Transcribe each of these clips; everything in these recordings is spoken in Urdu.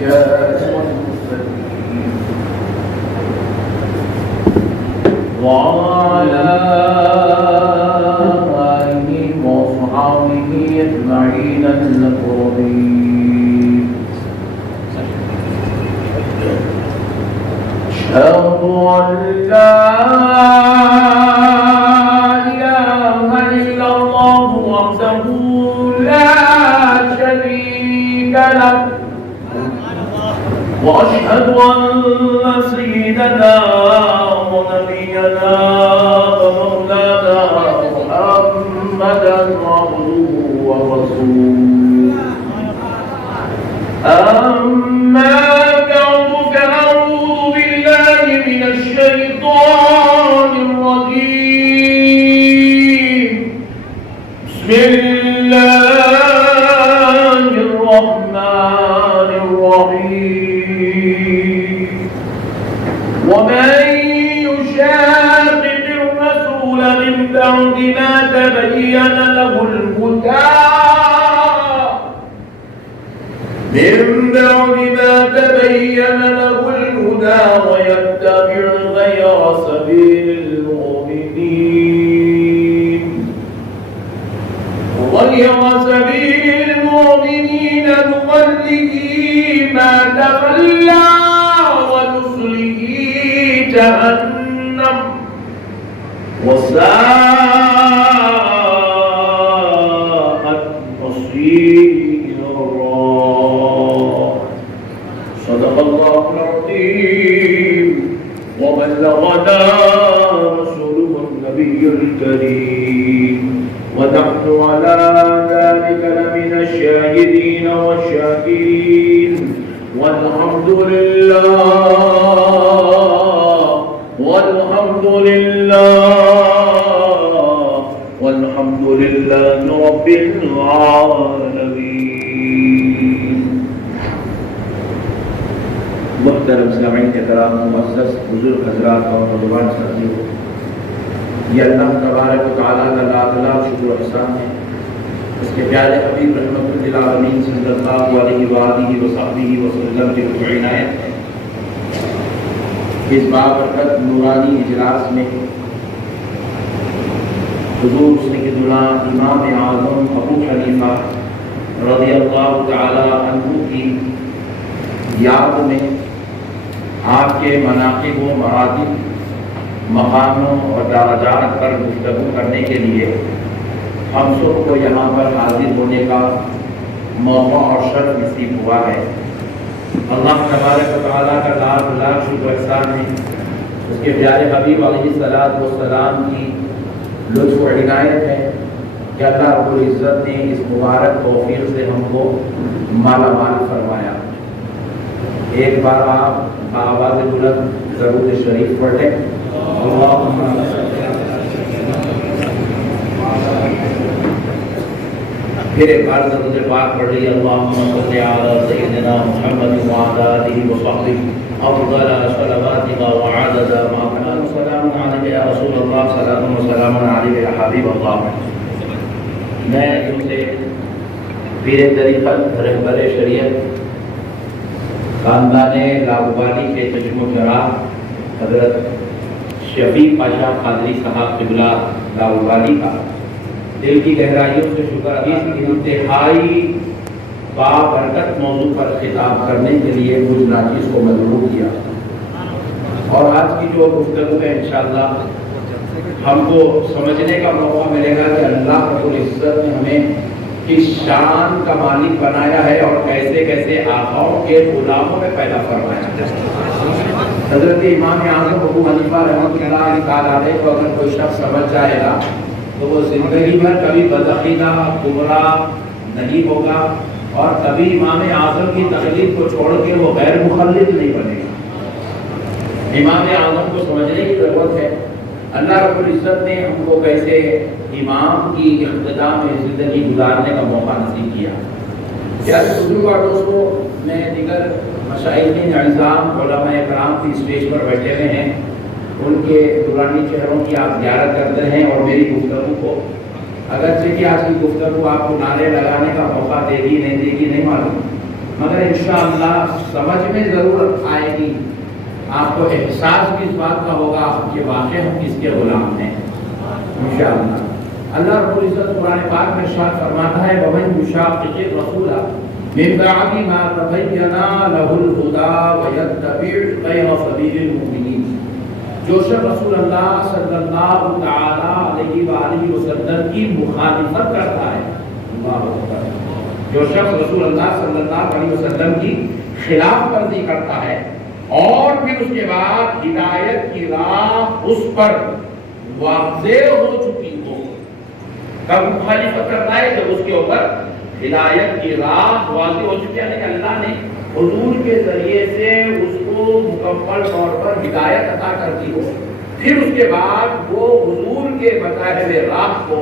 الأنبياء والمرسلين وعلى آله وصحبه أجمعين المكرمين. أشهد أن لا إله إلا الله وحده لا شريك له وأشهد أن سيدنا ونبينا ومولانا محمدا عبده ورسوله. أما بعد فأعوذ بالله من الشيطان الرجيم. بسم الله الرحمن الرحيم. ومن يشاقق الرسول من بعد ما تبين له الهدى ويتبع غير سبيل المؤمنين نوله ما تولى ونصله جهنم وساءت مصيرا. صدق الله العظيم وبلغنا رسوله النبي الكريم ونحن على ذلك لمن الشاهدين والشاكرين والحمد لله رب العالمين. محترم سامعین کرام، معزز بزرگ حضرات اور نوجوان ساتھیو، یہ اللہ تبارک و تعالیٰ کا لاکھ لاکھ شکر و احسان ہے. اس کے پیارے حبیب رحمت للعالمین صلی اللہ علیہ وآلہ وصحبہ وسلم کی کچھ عنایت ہے. اس بابرکت نورانی اجلاس میں حضور سیدنا امام اعظم ابو حنیفہ رضی اللہ تعالی عنہ کی یاد میں آپ کے مناقب و مراتب، مقاموں اور درجات پر گفتگو کرنے کے لیے ہم سب کو یہاں پر حاضر ہونے کا موقع اور شرف نصیب ہوا ہے. اللہ تبارک و تعالیٰ کا لاکھ لاکھ شکر و احسان ہے. اس کے پیارے حبیب علیہ السلام کی لطف و عنایت ہے کہ اللہ رب العزت نے اس مبارک توفیق سے ہم کو مالا مال فرمایا. ایک بار آپ آواز بلند درود شریف پڑھ لیں. پھر ایک بار درود پاک پڑھ لیے. اللہم صلی علی سیدنا محمد وعلی آلہ وصحبہ افضل صلواتک وعدد ما کان. سلام علیک یا رسول اللہ، سلام و سلام علیک یا حبیب اللہ. میں ان سے پیر طریقت رہبر شریعت خاندان لاہوری کے چشم و چراغ حضرت شفیع پاشا قادری صاحب قبلہ لاہوری کا دل کی گہرائیوں سے شکر اس انتہائی بابرکت موضوع پر خطاب کرنے کے لیے مجھ ناچیز کو مدعو کیا. اور آج کی جو گفتگو ہے انشاءاللہ ہم کو سمجھنے کا موقع ملے گا کہ اللہ رب العزت نے ہمیں کس شان کا مالک بنایا ہے اور کیسے کیسے آقاؤں کے غلاموں میں پیدا فرمایا. حضرت امام اعظم ابو حنیفہ رحمۃ اللہ علیہ کو اگر کوئی شخص سمجھ جائے گا تو وہ زندگی بھر کبھی بدعقیدہ گمراہ نہیں ہوگا اور کبھی امام اعظم کی تقلید کو چھوڑ کے وہ غیر مخلد نہیں بنے گا. امام اعظم کو سمجھنے کی ضرورت ہے. اللہ رب العزت نے ہم کو کیسے امام کی اقتداء میں زندگی گزارنے کا موقع نصیب کیا. پیارے بزرگ اور دوستوں، میں دیگر مشائخین اعظام علماء کرام کی اسٹیج پر بیٹھے ہوئے ہیں. ان کے نورانی چہروں کی آپ زیارت کرتے ہیں اور میری گفتگو کو اگرچہ کہ آج کی گفتگو آپ کو نعرے لگانے کا موقع دے گی نہیں معلوم، مگر انشاءاللہ سمجھ میں ضرور آئے گی، آپ کو احساس بھی اس بات کا ہوگا کہ واقعی ہم کس کے غلام ہیں انشاءاللہ۔ اللہ رب العزت قرآن پاک میں ارشاد فرماتا ہے وَمَن يُشَاقِقِ الرَّسُولَ مِن بَعْدِ مَا تَبَيَّنَ لَهُ الْهُدَىٰ وَيَتَّبِعْ غَيْرَ سَبِيلِ الْمُؤْمِنِينَ، جو شخص رسول اللہ صلی اللہ تعالی علیہ وآلہ وسلم کی مخالفت کرتا ہے، اللہ اکبر، جو شخص رسول اللہ صلی اللہ علیہ وسلم کی خلاف ورزی کرتا ہے اور پھر اس کے بعد ہدایت کی راہ اس پر واضح ہو چکی ہو، کب مخالفت کرتا ہے جب اس کے اوپر ہدایت کی راہ واضح ہو چکی ہے، یعنی اللہ نے حضور کے ذریعے سے اس کو مکمل طور پر ہدایت عطا کرتی ہو، پھر اس کے بعد وہ حضور کے بتائے ہوئے راہ کو،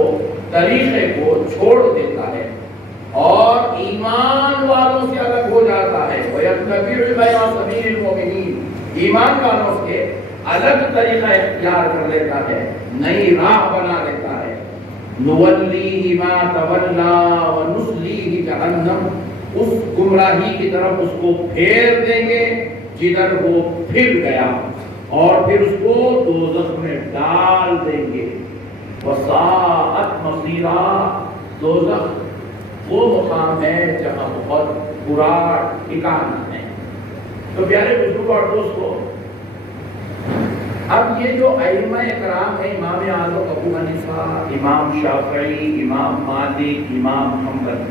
طریقے کو چھوڑ دیتا ہے اور ایمان والوں سے الگ ہو جاتا ہے، وَيَتَّبِعُ غَيْرَ سَبِيلِ الْمُؤْمِنِينَ، ایمان والوں سے الگ طریقہ اختیار کر لیتا ہے، نئی راہ بنا لیتا ہے، نُوَلِّهِ مَا تَوَلَّى وَنُصْلِيهِ جَهَنَّمَ، اس گمراہی کی طرف اس کو پھیر دیں گے جدھر وہ پھر گیا اور پھر اس کو دوزخ میں ڈال دیں گے، وَسَاءَتْ مَصِيرًا، دوزخ وہ مقام ہے جہاں بہت برا ٹھکانہ ہے۔ تو پیارے بزرگ اور دوستو، اب یہ جو ائمہ کرام ہیں، امام اعظم ابو حنیفہ، امام شافعی، امام مالک، امام حنبل،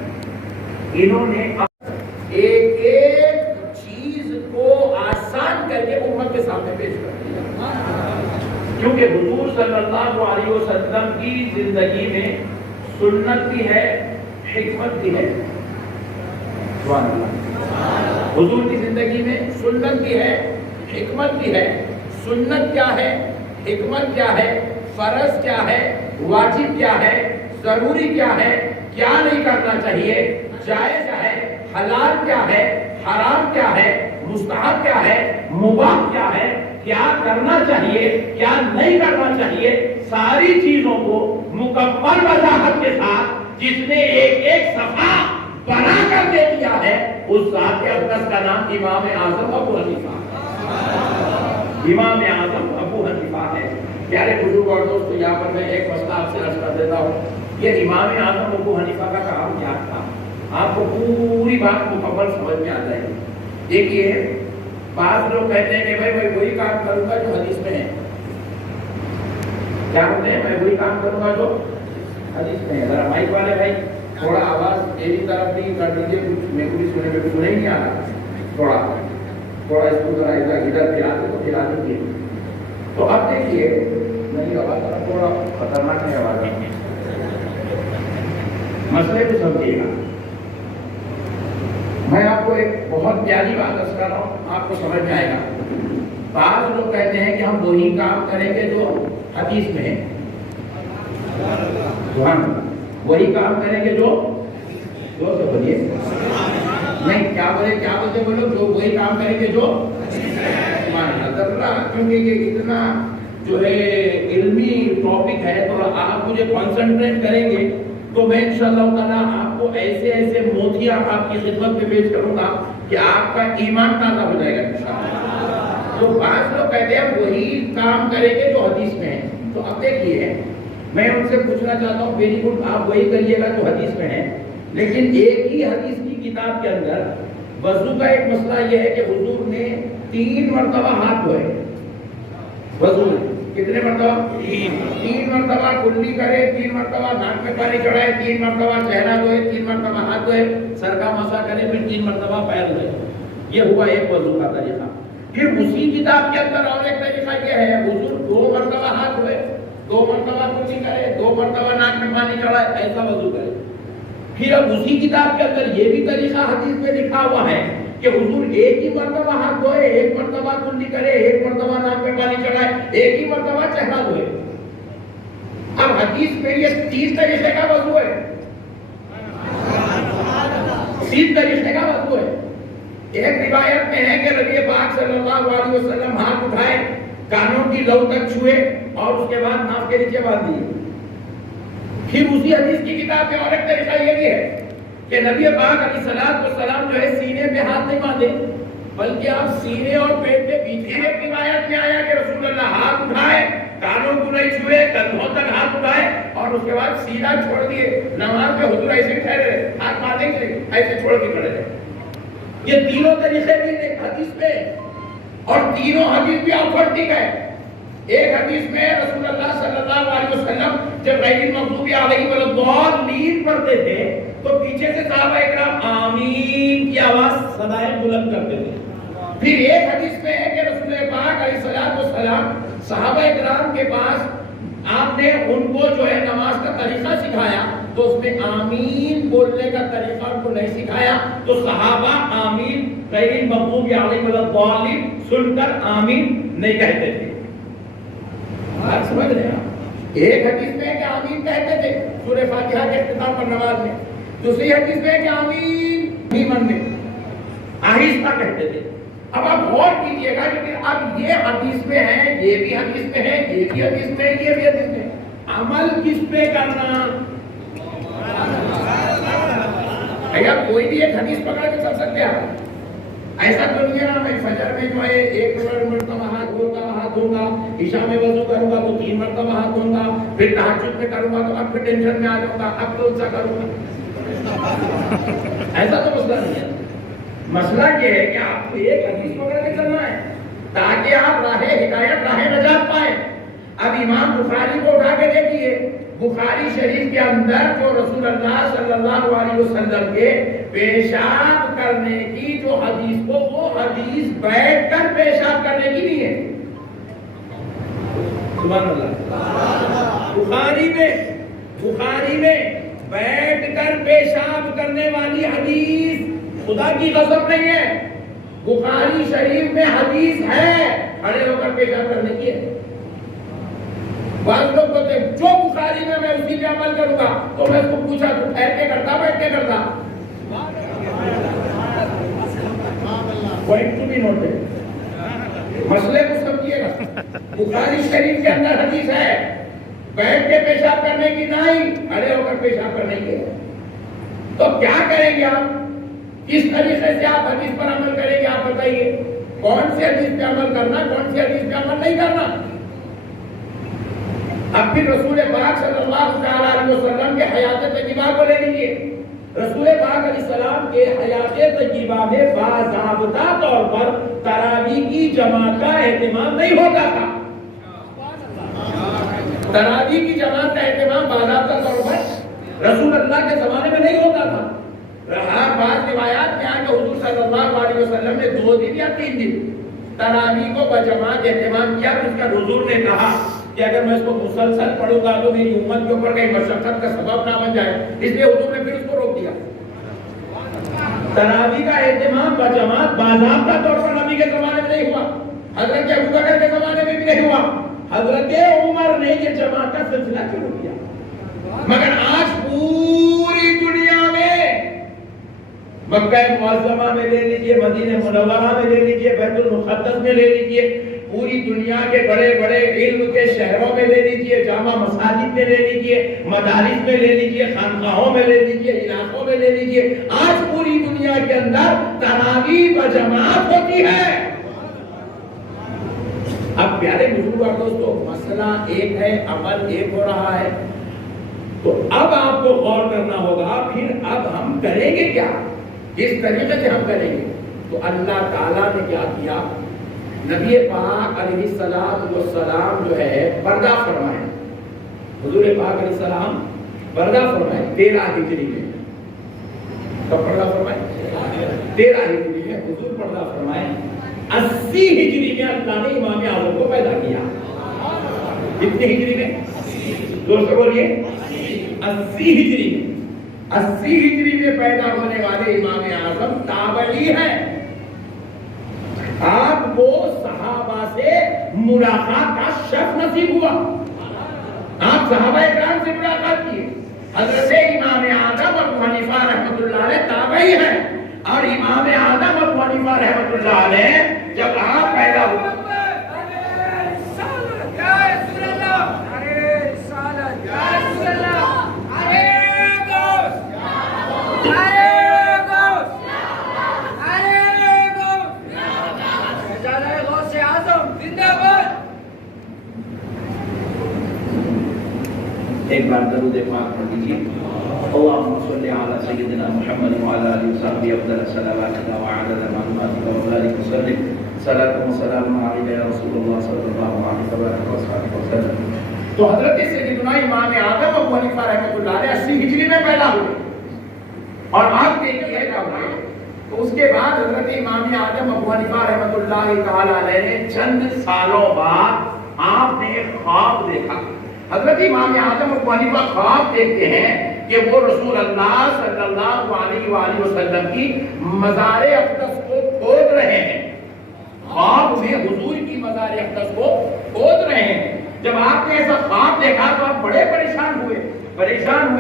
انہوں نے ایک ایک چیز کو آسان کر کے امت کے سامنے پیش کر دیا، کیونکہ حضور صلی اللہ علیہ وسلم کی زندگی میں سنت بھی ہے، حکمت بھی ہے، سبحان اللہ، حضور کی زندگی میں سنت بھی ہے، حکمت بھی ہے۔ سنت کیا ہے، حکمت کیا ہے، فرض کیا ہے، واجب کیا ہے، ضروری کیا ہے، کیا نہیں کرنا چاہیے، جائز کیا ہے، حلال کیا ہے، حرام کیا ہے، مستحب کیا ہے، مباح کیا ہے، کیا کرنا چاہیے، کیا نہیں کرنا چاہیے، ساری چیزوں کو مکمل وضاحت کے ساتھ جس نے ایک ایک صفحہ بنا کر دے دیا ہے، اس ذات اقدس کا نام امام اعظم ابو حنیفہ، امام اعظم ابو حنیفہ ہے۔ پیارے بزرگ اور دوستو، یہاں پر میں ایک مسئلہ آپ سے عرض کر دیتا ہوں، یہ امام اعظم ابو حنیفہ کا کام کیا تھا، آپ کو پوری بات مکمل سمجھ میں آ جائے گی۔ دیکھیے، بعض لوگ کہتے ہیں کہ میں وہی کام کروں گا جو حدیث میں ہے، کیا کہتے ہیں، میں وہی کام کروں گا جو حدیث میں ہے۔ ذرا مائک والے بھائی تھوڑا آواز میری طرف بھی کر دیجیے، کچھ میرے کو بھی سننے میں سنے نہیں آ رہا، تھوڑا اس کو ذرا ادھر پھیلاتے تو پھیلا دیجیے۔ تو اب دیکھیے، نہیں آواز تھوڑا خطرناک ہے، آواز مسئلے کو سمجھیے گا۔ میں آپ کو ایک بہت پیاری بات عرض کر رہا ہوں، آپ کو سمجھ میں آئے گا۔ بعض لوگ کہتے ہیں کہ ہم وہی کام کریں گے جو حدیث میں ہے، وہی کام کریں گے جو سے بولیے، نہیں کیا بولتے بولو، جو وہی کام کریں گے جو، کیونکہ یہ اتنا جو ہے علمی ٹاپک ہے، تو آپ مجھے کنسنٹریٹ کریں گے تو میں انشاءاللہ تعالیٰ آپ کو ایسے ایسے موتیاں آپ کی خدمت میں پیش کروں گا کہ آپ کا ایمان تازہ ہو جائے گا انشاءاللہ۔ تو بعض لوگ کہتے ہیں وہی کام کریں گے جو حدیث میں ہے، تو اب دیکھیے، میں ان سے پوچھنا چاہتا ہوں، ویری گڈ، آپ وہی کریے گا جو حدیث میں ہے، لیکن ایک ہی حدیث کی کتاب کے اندر وضو کا ایک مسئلہ یہ ہے کہ حضور نے 3 مرتبہ ہاتھ دھوئے، وضو میں کتنے مرتبہ؟ 3 مرتبہ کلی کرے، 3 مرتبہ ناک میں پانی چڑھائے، 3 مرتبہ چہرہ دھوئے، 3 مرتبہ ہاتھ دھوئے، سر کا مسح کرے، پھر 3 مرتبہ پیر دھوئے۔ یہ ہوا ایک وضو کا طریقہ۔ پھر اسی کتاب کے اندر اور ایک طریقہ یہ ہے، حضور 2 مرتبہ ہاتھ دھوئے، 2 مرتبہ کلی کرے، 2 مرتبہ ناک میں پانی چڑھائے، ایسا وضو کرے۔ پھر اب اسی کتاب کے اندر یہ بھی طریقہ حدیث میں لکھا ہوا ہے کہ حضور ایک ہی مرتبہ ہاتھ دھوئے، 1 مرتبہ کلی کرے، 1 مرتبہ ناک میں پانی چڑھائے، 1 ہی مرتبہ چہرہ دھوئے۔ اب حدیث میں یہ 3 طریقے کا وضو ہے، 3 طریقے کا وضو ہے۔ ایک روایت میں ہے کہ نبی پاک صلی اللہ علیہ وسلم ہاتھ اٹھائے، کانوں کی لو تک چھوئے اور اس کے بعد ناک کے نیچے باندھ دیے۔ پھر اسی حدیث کی کتاب میں اور ایک طریقہ یہ بھی ہے کہ کہ نبی پاک علیہ السلام جو ہے سینے پہ ہاتھ نہیں باندھے، بلکہ آپ سینے اور پیٹ کے بیچ میں ایک روایت میں آیا کہ رسول اللہ ہاتھ اٹھائے، کانوں کو نہیں چھوئے، کندھوں تک ہاتھ اٹھائے اور اس کے بعد سیدھا چھوڑ دیے. نماز میں حضور ایسے ٹھہرے رہے، ہاتھ باندھے تھے، ایسے چھوڑ کے کھڑے رہے. یہ تینوں طریقے بھی ایک حدیث میں، اور تینوں حدیث بھی اوتھینٹک ہے. ایک حدیث میں رسول اللہ صلی اللہ علیہ وسلم جب غیر المغضوب علیہم ولا الضالین پڑھتے تھے تو پیچھے سے صحابہ اکرام آمین کی آواز صدائے بلند کرتے تھے. پھر ایک حدیث میں ہے کہ رسول پاک علیہ السلام صحابہ اکرام کے پاس آپ نے ان کو جو ہے نماز کا طریقہ سکھایا تو اس میں آمین بولنے کا طریقہ ان کو نہیں سکھایا، تو صحابہ آمین غیر المغضوب علیہم ولا الضالین سن کر آمین نہیں کہتے تھے. بات سمجھ رہے ہیں آپ؟ ایک حدیث میں ہے کہ آمین کہتے تھے سورہ فاتحہ کے اختتام پر نماز میں، دوسری حدیث میں ہے کہ آمین من میں آہستہ کہتے تھے. اب آپ غور کیجئے گا کہ اب یہ حدیث میں ہے، یہ بھی حدیث میں ہے، یہ بھی حدیث میں ہے، یہ بھی حدیث میں ہے، عمل کس پہ کرنا؟ اگر کوئی بھی ایک حدیث پکڑ کے چل سکتے ہیں ایسا تو نہیں ہے نا میں فجر میں جو ہے 1 مرتبہ ہاتھ دھوں گا، عشاء میں وضو کروں گا تو 3 مرتبہ ہاتھ دھوں گا، پھر تہجد میں کروں گا تو اب پھر ٹینشن میں آ جاؤں گا، اب کون سا کروں گا. ایسا تو مسئلہ نہیں ہے. مسئلہ یہ ہے کہ آپ کو ایک حدیث پکڑ کے چلنا ہے تاکہ آپ راہ ہدایت، راہ نجات پائیں. اب امام بخاری کو اٹھا کے دیکھیے، بخاری شریف کے اندر جو رسول اللہ صلی اللہ علیہ وسلم کے پیشاب کرنے کی جو حدیث کو، وہ حدیث بیٹھ کر پیشاب کرنے کی نہیں ہے. سبحان اللہ. بخاری میں بیٹھ کر پیشاب کرنے والی حدیث خدا کی قسم نہیں ہے. بخاری شریف میں حدیث ہے کھڑے ہو کر پیشاب کرنے کی ہے. بعض لوگ کہتے ہیں جو بخاری میں اسی پہ عمل کروں گا، تو میں اس کو پوچھا تو ٹھہر کے کرتا بیٹھ کے کرتا؟ Point to be noted. مسئلے کو سمجھیے گا. بخاری شریف کے اندر حدیث ہے بیٹھ کے پیشاب کرنے کی نہیں، کھڑے ہو کر پیشاب کرنے کی ہے. تو کیا کریں گے آپ؟ کس طریقے سے آپ حدیث پر عمل کریں گے؟ آپ بتائیے کون سی حدیث پہ عمل کرنا، کون سی حدیث پہ عمل نہیں کرنا. اب پھر رسول پاک صلی اللہ علیہ وسلم کے حیات طیبہ کو لے لیجیے. رسول پاک علیہ السلام کے حیات طیبہ میں باضابطہ طور پر تراویح کی جماعت کا اہتمام نہیں ہوتا تھا. تراویح کی جماعت کا اہتمام باضابطہ طور پر رسول اللہ کے زمانے میں نہیں ہوتا تھا. بعض روایات میں آیا کہ حضور صلی اللہ علیہ وسلم نے 2 دن یا 3 دن تراویح کو بجماعت اہتمام کیا. اس کا حضور نے کہا کہ اگر میں اس کو مسلسل پڑھوں گا تو میری امت کے اوپر کہیں مشقت کا سبب نہ بن جائے، اس لیے حضور نے پھر اس کو روک دیا. تراویح کا اہتمام بجماعت باضابطہ طور پر نبی کے زمانے میں نہیں ہوا، حضرت ابوبکر کے زمانے میں بھی نہیں ہوا. حضرت عمر نے یہ جماعت کا سلسلہ شروع کیا. مگر آج پوری دنیا میں مکہ معظمہ میں لے لیجئے، مدینہ منورہ میں لے لیجئے، بیت المقدس میں لے لیجئے، پوری دنیا کے بڑے بڑے علم کے شہروں میں لے لیجئے، جامع مساجد میں لے لیجئے، مدارس میں لے لیجئے، خانقاہوں میں لے لیجئے، علاقوں میں لے لیجئے، آج پوری دنیا کے اندر تراویح بجماعت ہوتی ہے. اب پیارے بزرگوں دوستو، مسئلہ ایک ہے، عمل ایک ہو رہا ہے. تو اب آپ کو غور کرنا ہوگا پھر اب ہم کریں گے کیا، کس طریقے سے ہم کریں گے. تو اللہ تعالیٰ نے کیا کیا، نبی پاک علیہ السلام جو ہے پردہ فرمائے. حضور پاک علیہ السلام پردہ فرمائے 13 ہجری میں. کب پردہ فرمائے؟ 13 ہجری میں حضور پردہ فرمائے. 80 ہجری میں اللہ نے امام اعظم کو پیدا کیا. کتنی ہجری میں؟ زور سے بولیے. 80 ہجری میں. 80 ہجری میں پیدا ہونے والے امام اعظم تابعی ہیں. آپ کو صحابہ سے ملاقات کا شرف نصیب ہوا. آپ صحابہ اکرام سے ملاقات کیے. حضرت امام اعظم ابو حنیفہ رحمۃ اللہ علیہ تابعی ہیں، اور امام اعظم ابو حنیفہ رحمۃ اللہ علیہ جب آپ پیدا ہوئے Hey! ایک بار درود پاک پڑھ دیجیے. اللهم صل على سيدنا محمد وعلى اله وصحبه افضل الصلوات وعدد معلوماتك وبارك وسلم صلاة وسلام عليك يا رسول الله صلى الله عليه وسلم. تو حضرت سیدنا امام اعظم ابو حنیفہ رحمۃ اللہ علیہ 80 ہجری میں پیدا ہوئے اور آپ دیکھیے کیا ہوا. تو اس کے بعد حضرت امام اعظم ابو حنیفہ رحمۃ اللہ تعالی علیہ نے چند سالوں بعد آپ نے ایک خواب دیکھا. حضرت امام اعظم ابو حنیفہ خواب دیکھتے ہیں کہ وہ رسول اللہ صلی اللہ علیہ وآلہ وسلم کی مزار اقدس کو کھود رہے ہیں. خواب میں حضور کی مزار اقدس کو کھود رہے ہیں. جب آپ نے ایسا خواب دیکھا تو آپ بڑے پریشان ہوئے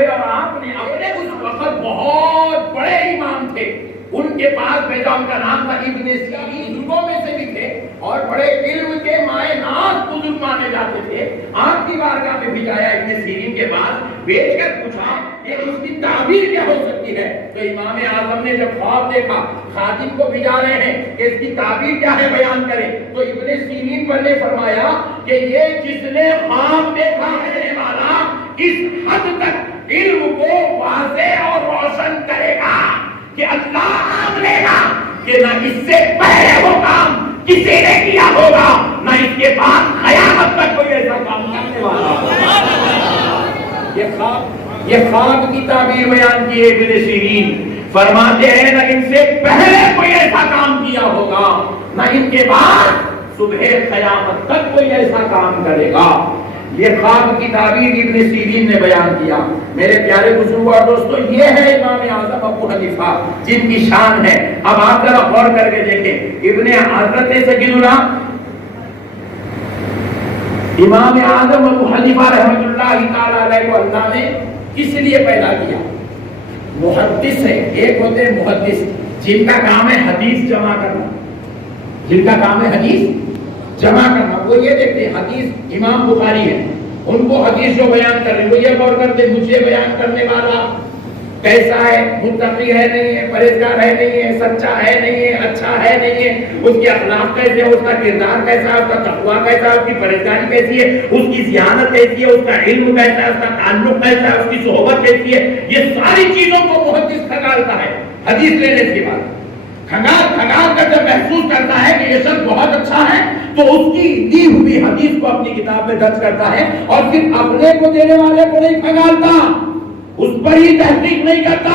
اور آپ نے اپنے اس وقت بہت بڑے امام تھے, ان کے پاس بھیجا. ان کا نام تھا ابن سیرین, بزرگوں میں سے بھی تھے اور بڑے علم کے مائے ناز بزرگ مانے جاتے تھے. آپ کی بارگاہ میں بھیجایا ابن سیرین کے پاس, بھیج کر پوچھا کہ اس کی تعبیر کیا ہو سکتی ہے. تو امام اعظم نے جب خواب دیکھا, خادم کو بھیجا رہے ہیں کہ اس کی تعبیر کیا ہے بیان کریں, تو ابن سیرین پر نے فرمایا کہ یہ جس نے خواب دیکھا ہے والا اس حد تک علم کو واضح اور روشن کرے گا کہ اللہ نام لے گا کہ نہ اس سے پہلے وہ کام کسی نے کیا ہوگا, نہ اس کے بعد قیامت تک کوئی ایسا کام کرنے والا ہوگا. یہ خواب کی تعبیر بیان کی ابن سیرین. فرماتے ہیں نہ ان سے پہلے کوئی ایسا کام کیا ہوگا, نہ ان کے بعد صبح قیامت تک کوئی ایسا کام کرے گا. یہ خواب کی تعبیر ابن سیرین نے بیان کیا. میرے پیارے بزرگوں اور دوستو, یہ ہے امام اعظم ابو حنیفہ جن کی شان ہے. اب آپ ذرا غور کر کے دیکھیں, ابن حضرت سیدنا امام اعظم ابو حنیفہ رحمۃ اللہ تعالی علیہ کو اللہ نے کس لیے پیدا کیا؟ محدث ہے. ایک ہوتے ہیں محدث جن کا کام ہے حدیث جمع کرنا, جمع کرنا. وہ یہ دیکھتے ہیں حدیث امام بخاری ہے, ان کو حدیث جو بیان کر رہے ہیں وہ یہ غور کرتے مجھے بیان کرنے والا کیسا ہے, متقی ہے نہیں ہے, پرہیزگار ہے نہیں ہے, سچا ہے نہیں ہے, اچھا ہے نہیں ہے, اس کے اخلاق کیسے ہے, اس کا کردار کیسا ہے, اس کا تقویٰ کیسا ہے, اس کی پرہیزگاری کیسی ہے, اس کی دیانت کیسی ہے, اس کا علم کیسا ہے, اس کا تعلق کیسا ہے, اس کی صحبت کیسی ہے. یہ ساری چیزوں کو محدث کھنگالتا ہے. حدیث لینے کے بعد کھنگال کر جب محسوس کرتا ہے کہ یہ سب بہت اچھا ہے تو اس کی دی ہوئی حدیث کو اپنی کتاب میں درج کرتا ہے اور پھر اپنے کو دینے والے کو نہیں کھنگالتا, اس پر ہی تحقیق نہیں کرتا.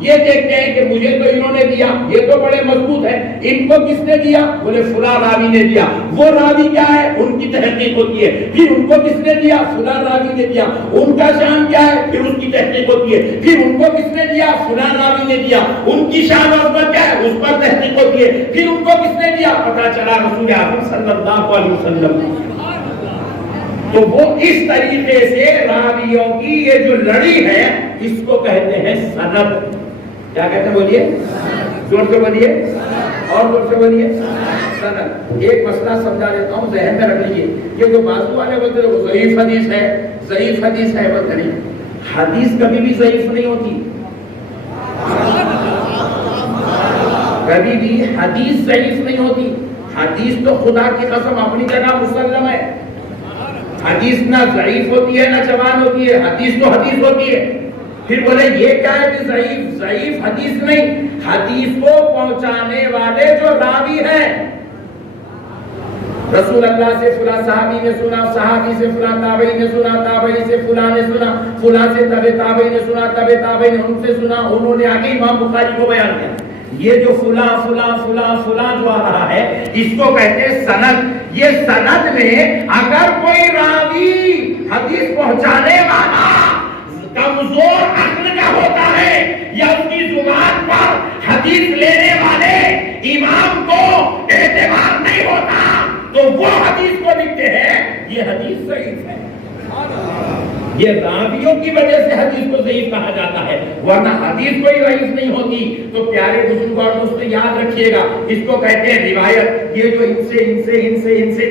یہ دیکھتے ہیں کہ مجھے تو انہوں نے دیا, یہ تو بڑے مضبوط ہے, ان کو کس نے دیا؟ بولے فلاں راوی نے دیا. وہ راوی کیا ہے؟ ان کی تحقیق ہوتی ہے. پھر ان کو کس نے دیا؟ فلاں راوی نے دیا. ان کا شان کیا ہے؟ پھر اس کی تحقیق ہوتی ہے. پھر ان کو کس نے دیا؟ فلاں راوی نے دیا. ان کی شان اور عظمت کیا ہے؟ اس پر تحقیق ہوتی ہے. پھر ان کو کس نے دیا؟ پتہ چلا رسول اکرم صلی اللہ علیہ وسلم. تو وہ اس طریقے سے راویوں کی یہ جو لڑی ہے اس کو کہتے ہیں سند. کیا کہتے ہیں بولیے, زور سے بولیے اور زور سے بولیے, سند. ایک مسئلہ سمجھا دیتا ہوں, ذہن میں رکھ لیجیے. یہ جو بازو والے بولتے ہیں وہ ضعیف حدیث ہے بولتے نہیں. حدیث کبھی بھی ضعیف نہیں ہوتی, کبھی بھی حدیث ضعیف نہیں ہوتی. حدیث تو خدا کی قسم اپنی جگہ مسلم ہے. حدیث نہ ضعیف ہوتی ہے نہ جوان ہوتی ہے, حدیث تو حدیث ہوتی ہے. پھر بولے یہ کیا ہے کہ ضعیف حدیث نہیں, حدیث کو پہنچانے والے جو راوی ہیں, رسول اللہ سے فلاں صحابی نے سنا, صحابی سے فلاں تابعی نے سنا, تابعی سے فلاں نے سنا, فلاں سے تبع تابعی نے سنا, تبع تابعی نے ان سے سنا, انہوں نے آگے امام بخاری کو بیان کیا. یہ جو فلاں فلاں فلاں فلاں جو آ رہا ہے اس کو کہتے ہیں سند. یہ سند میں اگر کوئی راوی حدیث پہنچانے والا کمزور عقل کا ہوتا ہے یا اس کی زبان پر حدیث لینے والے امام کو اعتبار نہیں ہوتا تو وہ حدیث کو لکھتے ہیں یہ حدیث ضعیف ہے. یہ راویوں کی وجہ سے حدیث کو ضعیف کہا جاتا ہے, ورنہ حدیث کوئی ضعیف نہیں ہوتی. تو پیارے بزرگوں اور دوستو یاد رکھیے گا, اس کو کہتے ہیں روایت. یہ جو ان سے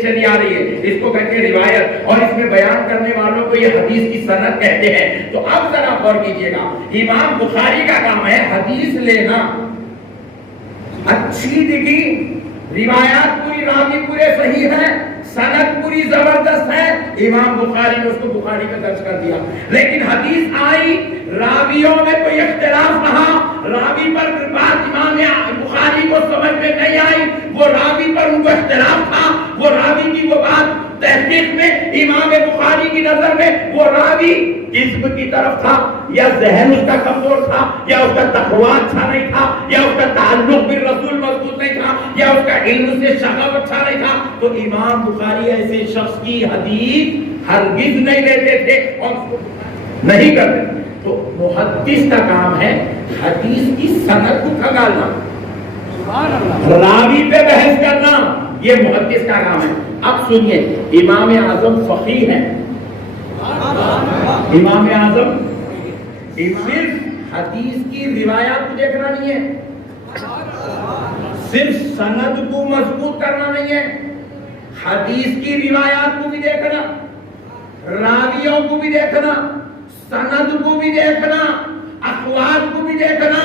چلی آ رہی ہے اس کو کہتے ہیں روایت, اور اس میں بیان کرنے والوں کو یہ حدیث کی سند کہتے ہیں. تو اب ذرا غور کیجیے گا, امام بخاری کا کام ہے حدیث لینا. اچھی لکھی روایات پوری راوی پورے صحیح ہیں، سند پوری زبردست ہے، امام بخاری نے اس کو بخاری کا درج کر دیا. لیکن حدیث آئی، راویوں میں کوئی اختلاف رہا، راوی پر بات امام بخاری کو سمجھ میں نہیں آئی، وہ راوی پر ان کو اختلاف تھا، وہ راوی کی وہ بات تحقیق میں امام بخاری کی نظر میں وہ راوی کذب کی طرف تھا، یا ذہن اس کا کمزور تھا، یا اس کا تقویٰ اچھا نہیں تھا، یا اس کا تعلق بالرسول مضبوط نہیں تھا، یا اس کا علم سے شغف اچھا نہیں تھا، تو امام بخاری ایسے شخص کی حدیث ہرگز نہیں لیتے تھے اور نہیں کرتے. تو محدث کا کام ہے حدیث کی سند کو کھنگالنا، راوی پہ بحث کرنا، یہ محدث کا کام ہے. اب سنیے، امام اعظم فقیہ ہیں، امام اعظم صرف حدیث کی روایات کو دیکھنا نہیں ہے، صرف سند کو مضبوط کرنا نہیں ہے، حدیث کی روایات کو بھی دیکھنا، راویوں کو بھی دیکھنا، سند کو بھی دیکھنا، اخبار کو بھی دیکھنا،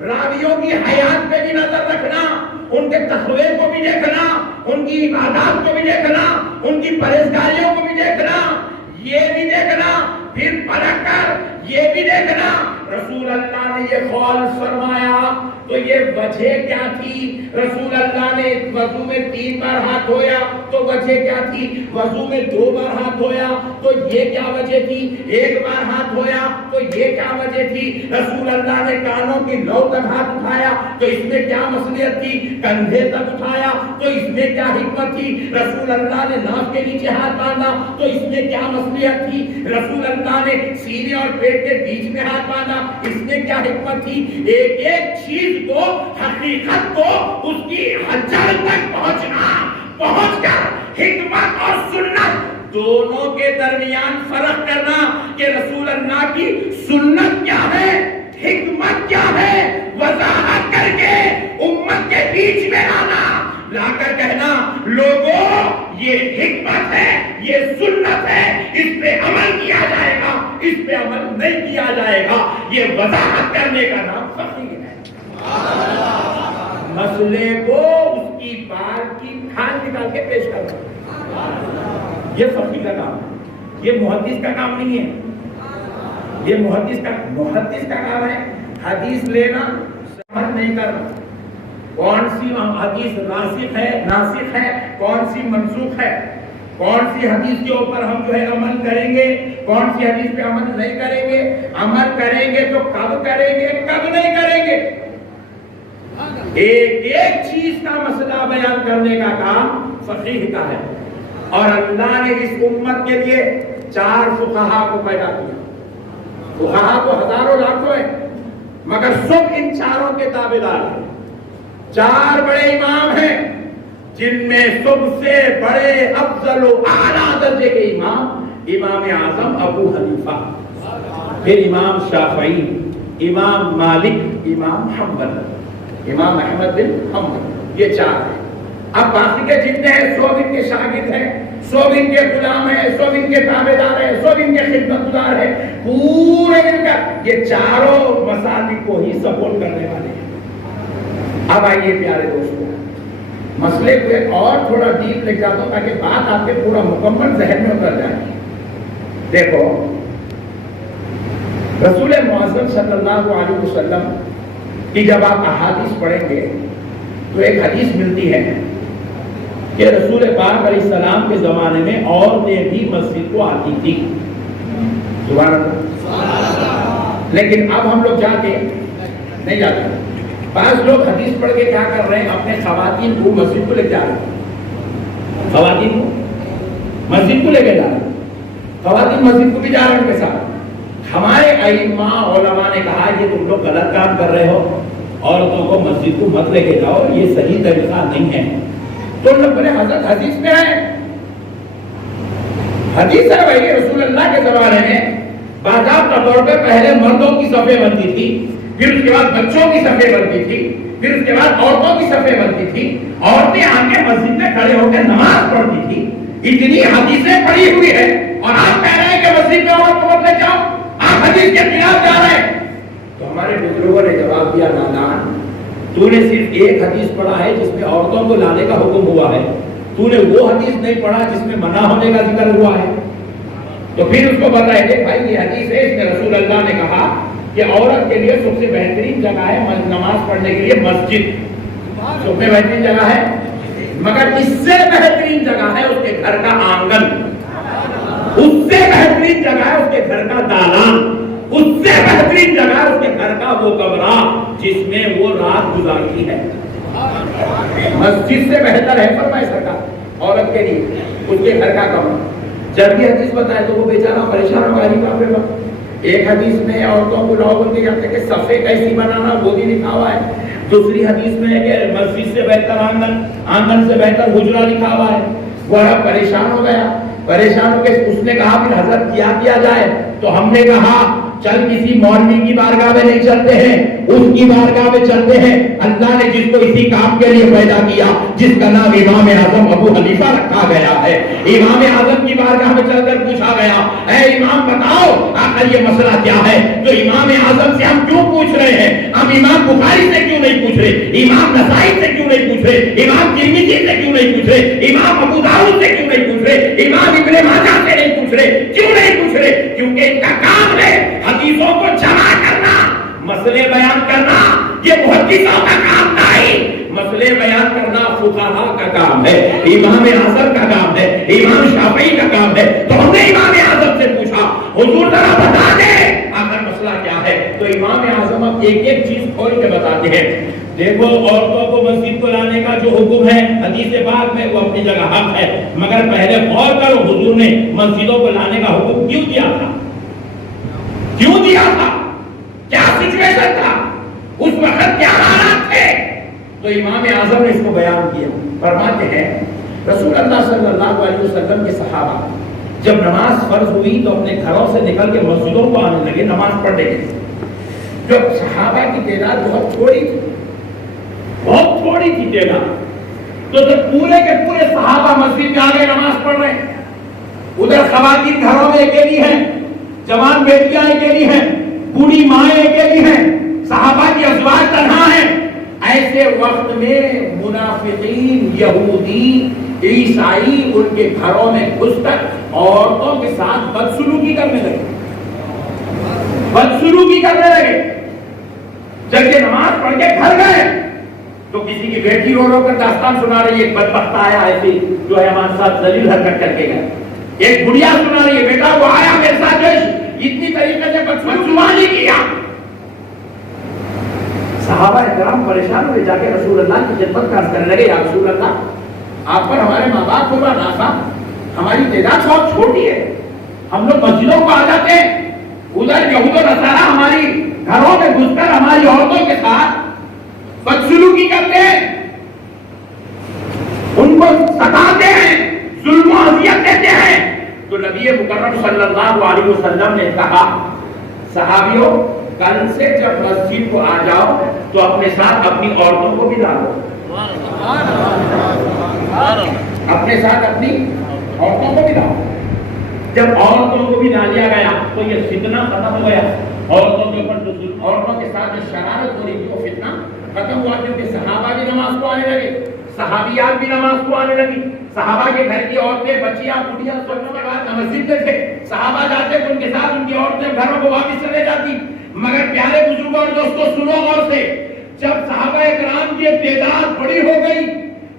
راویوں کی حیات پہ بھی نظر رکھنا، ان کے تقوی کو بھی دیکھنا، ان کی عبادات کو بھی دیکھنا، ان کی پرہیزگاریوں کو بھی دیکھنا، یہ بھی دیکھنا، پھر پرکھ کر یہ بھی دیکھنا رسول اللہ نے یہ قول فرمایا تو یہ وجہ کیا تھی. رسول اللہ نے وضو میں 3 بار ہاتھ دھویا تو وجہ کیا تھی، وضو میں 2 بار ہاتھ دھویا تو یہ کیا وجہ تھی، 1 بار ہاتھ دھویا تو یہ کیا وجہ تھی. رسول اللہ نے کانوں کی لو تک ہاتھ اٹھایا تو اس میں کیا مصلحت تھی، کندھے تک اٹھایا تو اس میں کیا حکمت تھی. رسول اللہ نے ناف کے نیچے ہاتھ باندھا تو اس میں کیا مصلحت تھی. رسول اللہ نے سینے اور پیٹ کے بیچ میں ہاتھ باندھا، اس میں کیا حکمت تھی. ایک ایک چیز کو، حقیقت کو، اس کی جڑ تک پہنچ کر حکمت اور سنت دونوں کے درمیان فرق کرنا کہ رسول اللہ کی سنت کیا ہے، حکمت کیا ہے، وضاحت کر کے امت کے بیچ میں لا کر کہنا لوگوں یہ حکمت ہے، یہ سنت ہے، اس پہ عمل کیا جائے گا، اس پہ عمل نہیں کیا جائے گا. یہ وضاحت کرنے کا نام فقیہ ہے. مسئلے کو اس کی بال کی کھال نکال کے پیش کرنا، یہ فقیہ کا کام ہے، یہ محدث کا کام نہیں ہے. یہ محدث کا کام ہے حدیث لینا، سمجھ نہیں کرنا کون سی حدیث ناسخ ہے، کون سی منسوخ ہے، کون سی حدیث کے اوپر ہم جو ہے عمل کریں گے، کون سی حدیث پہ عمل نہیں کریں گے. عمل کریں گے تو کب کریں گے، کب نہیں کریں گے. ایک ایک چیز کا مسئلہ بیان کرنے کا کام فقیہ کا ہے. اور اللہ نے اس امت کے لیے 4 فقہا کو پیدا کیا. فقہا تو ہزاروں لاکھوں ہیں مگر سب ان 4 کے تابعدار ہیں. 4 بڑے امام ہیں جن میں سب سے بڑے افضل و اعلیٰ درجے کے امام اعظم ابو حنیفہ، پھر امام شافعی، امام مالک، امام احمد بن حنبل، یہ 4 ہیں. اب باقی کے جتنے ہیں سب ان کے شاگرد ہیں، سب ان کے غلام ہیں، سب ان کے تابعدار ہیں، سب ان کے خدمت گزار ہیں. پورے دن کا یہ 4 مسالک کو ہی سپورٹ کرنے والے ہیں. اب آئیے پیارے دوستوں، مسئلے کو اور تھوڑا ڈیپ لے جاتا ہوں تاکہ بات آپ کے پورا مکمل ذہن میں اتر جائے. دیکھو رسول معظم صلی اللہ علیہ وسلم کی جب آپ احادیث پڑھیں گے تو ایک حدیث ملتی ہے کہ رسول پاک علیہ السلام کے زمانے میں عورتیں بھی مسجد کو آتی تھی. سبحان اللہ. لیکن اب ہم لوگ نہیں جاتے. بعض لوگ حدیث پڑھ کے کیا کر رہے ہیں، اپنے خواتین کو مسجد کو لے جا رہے ہیں، خواتین کو مسجد کو لے کے جا رہے ہیں، خواتین مسجد کو بھی جا رہے ہیں ان کے ساتھ. ہمارے ائمہ علماء نے کہا یہ تم لوگ غلط کام کر رہے ہو، عورتوں کو مسجد کو مت لے کے جاؤ، یہ صحیح طریقہ نہیں ہے. تو لوگ بولے حضرت حدیث میں ہے، حدیث ہے بھائی رسول اللہ کے زمانے میں باضابطہ طور پہ پہلے مردوں کی صفیں بنتی تھی، پھر اس کے بعد بچوں کی صفیں بنتی تھی، پھر اس کے بعد عورتوں کی صفیں بنتی تھی. عورتیں آ کے مسجد میں کھڑے ہو کے نماز پڑھتی تھی. اتنی حدیثیں پڑھی ہوئی ہے اور آپ کہہ رہے ہیں کہ مسجد میں عورت کو مت لے جاؤ، آپ حدیث کے خلاف جا رہے ہیں. تو ہمارے بزرگوں نے جواب دیا نادان، تو نے صرف ایک حدیث پڑھا ہے جس میں عورتوں کو لانے کا حکم ہوا ہے، تو نے وہ حدیث نہیں پڑھا جس میں منع ہونے کا ذکر ہوا ہے. تو پھر اس کو بتائے کہ بھائی یہ حدیث ہے، اس میں رسول اللہ نے کہا کہ عورت کے لیے سب سے بہترین جگہ ہے نماز پڑھنے کے لیے مسجد، سب سے بہترین جگہ ہے، مگر اس سے بہترین جگہ ہے اس کے گھر کا آنگن، اس سے بہترین جگہ ہے اس کے گھر کا دالان، اس سے بہترین جگہ ہے اس کے گھر کا وہ کمرہ جس میں وہ رات گزارتی ہے. مسجد سے بہتر ہے فرمائے سرکار عورت کے لیے اس کے گھر کا کمرہ. جب یہ حدیث بتائے تو وہ بیچارہ پریشان ہو گیا. ایک حدیث میں عورتوں کو لاؤ بول کے جاتے کہ صفے کیسی بنانا وہ بھی لکھا ہوا ہے، دوسری حدیث میں ہے کہ مسجد سے بہتر آنگن، آنگن سے بہتر حجرہ لکھا ہوا ہے. بڑا پریشان ہو گیا. پریشان ہو کے اس نے کہا پھر حضرت کیا جائے؟ تو ہم نے کہا چل کسی مولوی کی بارگاہ میں نہیں چلتے ہیں، اس کی بارگاہ میں چلتے ہیں. اللہ نے جس کو اسی کام کے لیے پیدا کیا، جس کا نام امام اعظم ابو حنیفہ رکھا گیا ہے، امام اعظم کی بارگاہ میں چل کر پوچھا گیا اے امام بتاؤ آخر یہ مسئلہ کیا ہے؟ تو امام اعظم سے ہم کیوں پوچھ رہے ہیں؟ ہم امام بخاری سے کیوں نہیں پوچھ رہے؟ امام نسائی سے کیوں نہیں پوچھ رہے؟ امام ترمذی سے کیوں نہیں پوچھ رہے؟ امام ابو داؤد سے کیوں نہیں پوچھ رہے؟ امام ابن ماجہ سے نہیں پوچھ رہے؟ کیوں نہیں پوچھ رہے؟ کیونکہ ان کا کام ہے حدیثوں کو جمع کرنا، مسئلے بیان کرنا. یہ محدثوں کا کام نہیں، مسئلے بیان کرنا فقہاء کا کام ہے، امام اعظم کا کام ہے، امام شافعی کا کام ہے. تو ہم نے امام اعظم سے پوچھا حضور ذرا بتا دیں آخر مسئلہ کیا ہے؟ تو امام اعظم اب ایک ایک چیز کھول کے بتاتے ہیں. دیکھو عورتوں کو مسجد کو لانے کا جو حکم ہے حدیث پاک میں وہ اپنی جگہ حق ہے، مگر پہلے غور کرو حضور نے مسجدوں کو لانے کا حکم کیوں دیا تھا؟ کیوں دیا تھا؟ کیا سچویشن تھا اس وقت، کیا حالات تھے؟ تو امام اعظم نے اس کو بیان کیا. فرماتے ہیں رسول اللہ صلی اللہ علیہ وسلم کے صحابہ جب نماز فرض ہوئی تو اپنے گھروں سے نکل کے مسجدوں کو آنے لگے نماز پڑھنے کے لیے. جب صحابہ کی تعداد بہت تھوڑی تھی، بہت تھوڑی تھی تعداد، تو جب پورے کے پورے صحابہ مسجد میں آگے نماز پڑھ رہے ہیں، ادھر خواتین گھروں میں اکیلی ہیں، جوان بیٹیاں اکیلی ہیں، بوڑھی مائیں اکیلی ہیں، صحابہ کی ازواج تنہا ہیں. ایسے وقت میں منافقین، یہودی، عیسائی ان کے گھروں میں گھس کر عورتوں کے ساتھ بدسلوکی کرنے لگے، بدسلوکی کرنے لگے. جب یہ نماز پڑھ کے گھر گئے تو کسی کی بیٹی رو رو کر داستان سنا رہی ہے، ایک بدبخت آیا ایسے جو ہے ہمارے ساتھ ذلیل حرکت کر کے گیا. ایک بڑھیا سنا رہی ہے بیٹا وہ آیا میرے ساتھ جو اتنی طریقے سے بدسلوکی کیا. صحابہ اکرام پریشان ہوئے، جا کے رسول اللہ کی خدمت کا عرض کرنے لگے یا رسول اللہ آپ پر ہمارے ماں باپ کو ناسا، ہماری تعداد بہت چھوٹی ہے، ہم لوگ مسجدوں کو آ جاتے ہیں، ادھر یہود و نصارہ ہماری گھروں میں گھس کر ہماری عورتوں کے ساتھ بدسلوکی کرتے ہیں، ان کو ستاتے ہیں، ظلم و اذیت دیتے ہیں. تو نبی مکرم صلی اللہ علیہ وسلم نے کہا صحابیوں کل سے جب مسجد کو آ جاؤ تو اپنے ساتھ اپنی عورتوں کو بھی ڈالو، اپنے ساتھ اپنی عورتوں کو بھی لاؤ. جب عورتوں کو بھی لا لیا گیا تو یہ فتنہ ختم ہو گیا. عورتوں کے اوپر جو عورتوں کے ساتھ جو شرارت ہو رہی تھی وہ فتنہ ختم ہوا، کیونکہ صحابہ بھی نماز کو آنے لگے، صحابیات بھی نماز کو آنے لگی. صحابہ کے گھر کی عورتیں، بچیاں، بڑھیاں سوچنے کے بعد مسجد میں تھے، صحابہ جاتے تو ان کے ساتھ ان کی عورتیں گھروں کو واپس چلے جاتی. مگر پیارے بزرگوں اور دوستوں سنو غور سے، جب صحابہ کرام کی تعداد بڑی ہو گئی،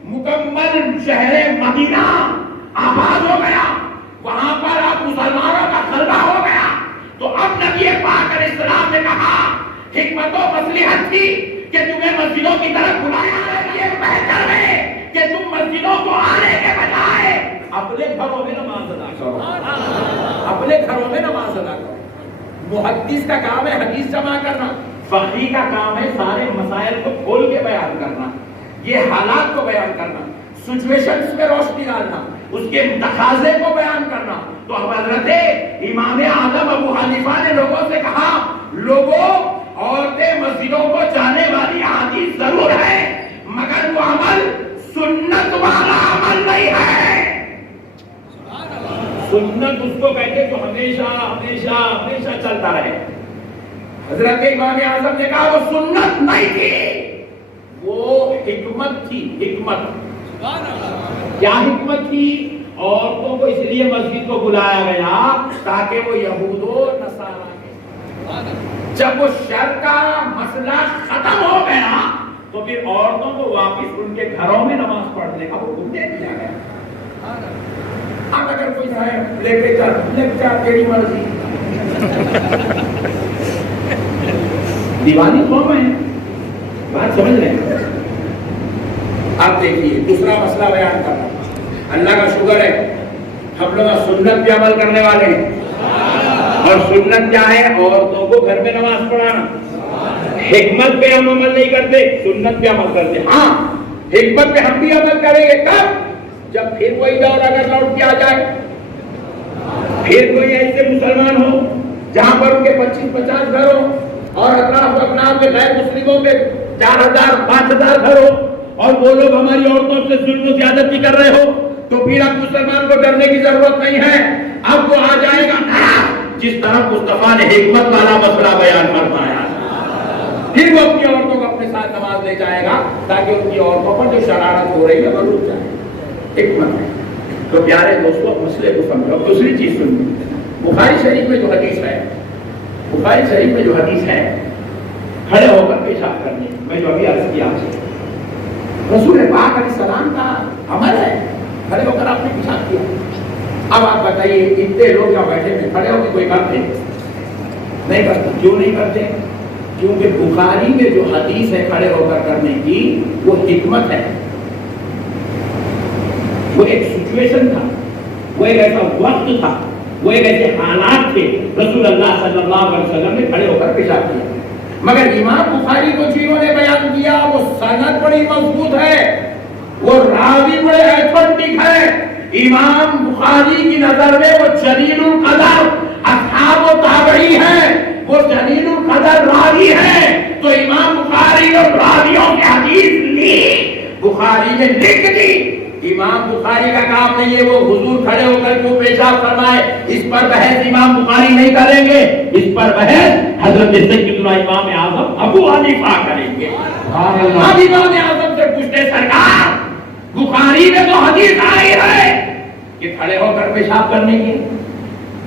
مکمل شہر مدینہ آباد ہو گیا، وہاں پر اب مسلمانوں کا غلبہ ہو گیا، تو اب نبی پاک علیہ السلام نے کہا حکمت و مصلحت کی کہ تمہیں مسجدوں کی طرف بلایا ہے، یہ بہتر ہے کہ تم مسجدوں کو آنے کے بجائے اپنے گھروں میں نماز ادا کرو، اپنے گھروں میں نماز ادا کرو. محدث کا کام ہے حدیث جمع کرنا، فقیہ کا کام ہے سارے مسائل کو کھول کے بیان کرنا، یہ حالات کو بیان کرنا، سچویشنز میں روشنی ڈالنا، اس کے تقاضے کو بیان کرنا. تو حضرت امام اعظم ابو حنیفہ نے لوگوں سے کہا لوگوں عورتیں مسجدوں کو جانے والی حدیث ضرور ہے، مگر وہ عمل سنت والا عمل نہیں ہے. سنت اس کو کہتے جو ہمیشہ ہمیشہ ہمیشہ چلتا رہے. حضرت امام اعظم نے کہا وہ سنت نہیں تھی، حکمت تھی، حکمت کیا حکمت تھی؟ عورتوں کو اس لیے مسجد کو بلایا گیا تاکہ وہ یہود و نصارا کے، جب وہ شر کا مسئلہ ختم ہو گیا تو پھر عورتوں کو واپس ان کے گھروں میں نماز پڑھنے کا حکم دے دیا گیا۔ اب اگر کوئی ہے لے کے چل تیری مرضی، دیوانی قوم ہے، بات سمجھ رہے ہیں؟ اب دیکھیے دوسرا مسئلہ بیان کر رہا ہوں۔ اللہ کا شکر ہے ہم لوگ سنت پہ عمل کرنے والے ہیں، اور سنت کیا ہے؟ عورتوں کو گھر میں نماز پڑھانا۔ حکمت پہ ہم عمل نہیں کرتے، سنت پہ عمل کرتے۔ ہاں حکمت پہ ہم بھی عمل کریں گے کب؟ جب پھر وہی دور اگر لوٹ کے آ جائے، پھر کوئی ایسے مسلمان ہو جہاں پر ان کے 25-50 گھر ہو اور اطراف اپناف میں غیر مسلموں کے 4000-5000 گھر ہو، اور وہ لوگ ہماری عورتوں سے ظلم و زیادتی کر رہے ہو، تو پھر اب مسلمان کو ڈرنے کی ضرورت نہیں ہے۔ اب وہ آ جائے گا جس طرح مصطفیٰ نے حکمت والا مسئلہ بیان فرمایا، پھر وہ اپنی عورتوں کو اپنے ساتھ نماز لے جائے گا تاکہ ان کی عورتوں پر جو شرارت ہو رہی ہے وہ رک جائے۔ حکمت ہے۔ تو پیارے دوستو مسئلے کو سمجھو۔ دوسری چیز سنیے، بخاری شریف میں جو حدیث ہے، بخاری شریف میں جو حدیث ہے کھڑے ہو کر پیشاب کرنے، میں جو ابھی عرض کیا آپ سے، رسول پاک علیہ السلام کا عمل ہے، کھڑے ہو کر آپ نے پیشاب کیا۔ اب آپ بتائیے اتنے لوگ یہاں بیٹھے ہیں، کھڑے ہو کے کوئی کرتے نہیں کرتے؟ کیوں نہیں کرتے؟ کیونکہ بخاری میں جو حدیث ہے کھڑے ہو کر کرنے کی وہ حکمت ہے، وہ ایک سچویشن تھا، وہ ایک ایسا وقت تھا، وہ ایک ایسے حالات تھے، رسول اللہ صلی اللہ علیہ وسلم نے کھڑے ہو کر پیشاب کیا۔ مگر امام بخاری کو جنہوں نے بیان کیا وہ سند بڑی مضبوط ہے، وہ راوی بڑے ایتھنٹک ہے۔ امام بخاری کی نظر میں وہ جلیل القدر اصحاب و تابعی ہیں، وہ جلیل القدر راوی ہیں، تو امام بخاری نے راویوں کی حدیث لی، بخاری نے لکھ دی۔ امام بخاری کا کام نہیں ہے وہ حضور کھڑے ہو کر کیوں پیشاب فرمائے، اس پر بحث امام بخاری نہیں کریں گے، اس پر بحث حضرت سیدنا امام اعظم ابو حنیفہ کریں گے۔ اب امام اعظم سے پوچھتے سرکار بخاری میں تو حدیث آئی ہے کہ کھڑے ہو کر پیشاب کرنے کی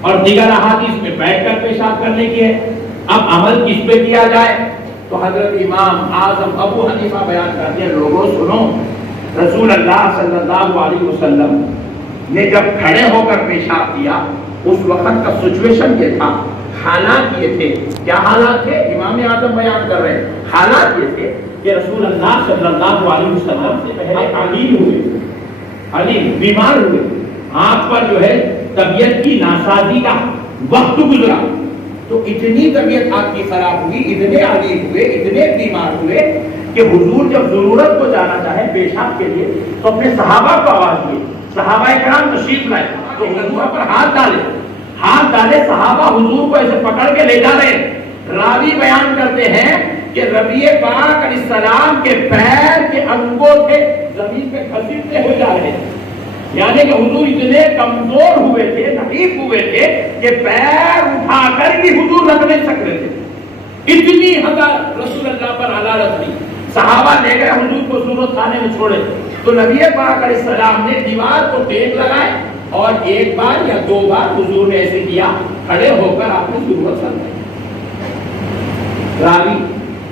اور دیگر احادیث میں بیٹھ کر پیشاب کرنے کی ہے، اب عمل کس پہ کیا جائے؟ تو حضرت امام اعظم ابو حنیفہ بیان کرتے ہیں، لوگوں سنو، رسول اللہ صلی اللہ علیہ وسلم نے جب کھڑے ہو کر پیشاب کیا اس وقت کا سچویشن یہ تھا، حالات یہ تھے۔ کیا حالات تھے؟ امام اعظم بیان کر رہے ہیں۔ حالات یہ تھے کہ رسول اللہ صلی اللہ علیہ وسلم سے پہلے علی ہوئے، علی بیمار ہوئے، آپ پر جو ہے طبیعت کی ناسازی کا وقت گزرا، تو اتنی طبیعت آپ کی خراب ہوئی، اتنے علی ہوئے، اتنے بیمار ہوئے کہ حضور جب ضرورت کو جانا چاہے پیشاب کے لیے تو اپنے صحابہ کو آواز دی، صحابہ کرام تشریف لائے تو حضور پر ہاتھ ڈالے، صحابہ حضور کو ایسے پکڑ کے لے جا رہے۔ راوی بیان کرتے ہیں کہ ربی پاک علیہ السلام کے پیر کے انگوٹھے زمین پہ گھسیٹتے ہوئے جا رہے ہیں، یعنی کہ حضور اتنے کمزور ہوئے تھے، ضعیف ہوئے تھے کہ پیر اٹھا کر بھی حضور رکھ نہیں سکتے تھے، اتنی حضرت رسول اللہ پر حرارت تھی۔ صحابہ لے گئے حضور کو صورت خانے میں چھوڑے، تو نبی پاک علیہ السلام نے دیوار کو ٹیک لگائے اور ایک بار یا دو بار حضور نے ایسے کیا، کھڑے ہو کر آپ نے ضرورت فرمائی۔ راوی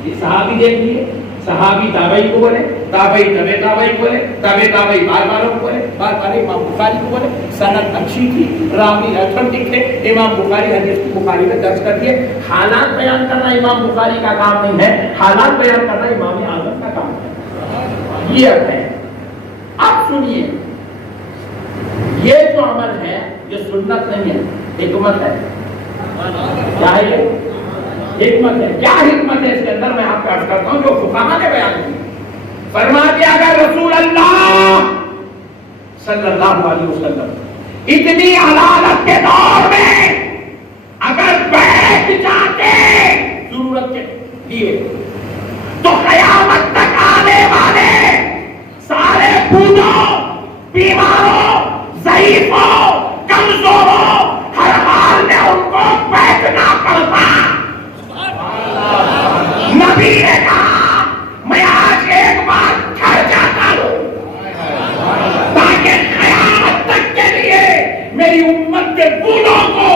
یہ صحابی دیکھ لیے، صحابی تابعی کو بولے، تابعی تبع تابعی کو بولے، تبع تابعی بار بار کو بولے، بار بار امام بخاری کو بولے، سند اچھی تھی، راوی ایتھنٹک تھے، امام بخاری حدیث کو بخاری میں درج کر دیے۔ حالات بیان کرنا امام بخاری کا کام نہیں ہے، حالات بیان کرنا امام اعظم کا کام ہے، یہ ہے۔ اب سنیے، یہ جو عمل ہے یہ سنت نہیں ہے، حکمت ہے۔ کیا ہے یہ؟ حکمت ہے۔ کیا حکمت ہے اس کے اندر؟ میں آپ کو عرض کرتا ہوں جو فقہا نے بیان کی۔ فرماتے اگر رسول اللہ صلی اللہ علیہ وسلم اتنی حالت کے دور میں اگر بیٹھ جاتے ضرورت کے لیے تو قیامت تک آنے والے سارے بوڑھوں، بیماروں، ضعیفوں، کمزوروں ہر حال میں ان کو بیٹھنا پڑتا۔ نبی نے کہا میں آج ایک بات میری امت کے بوڑھوں کو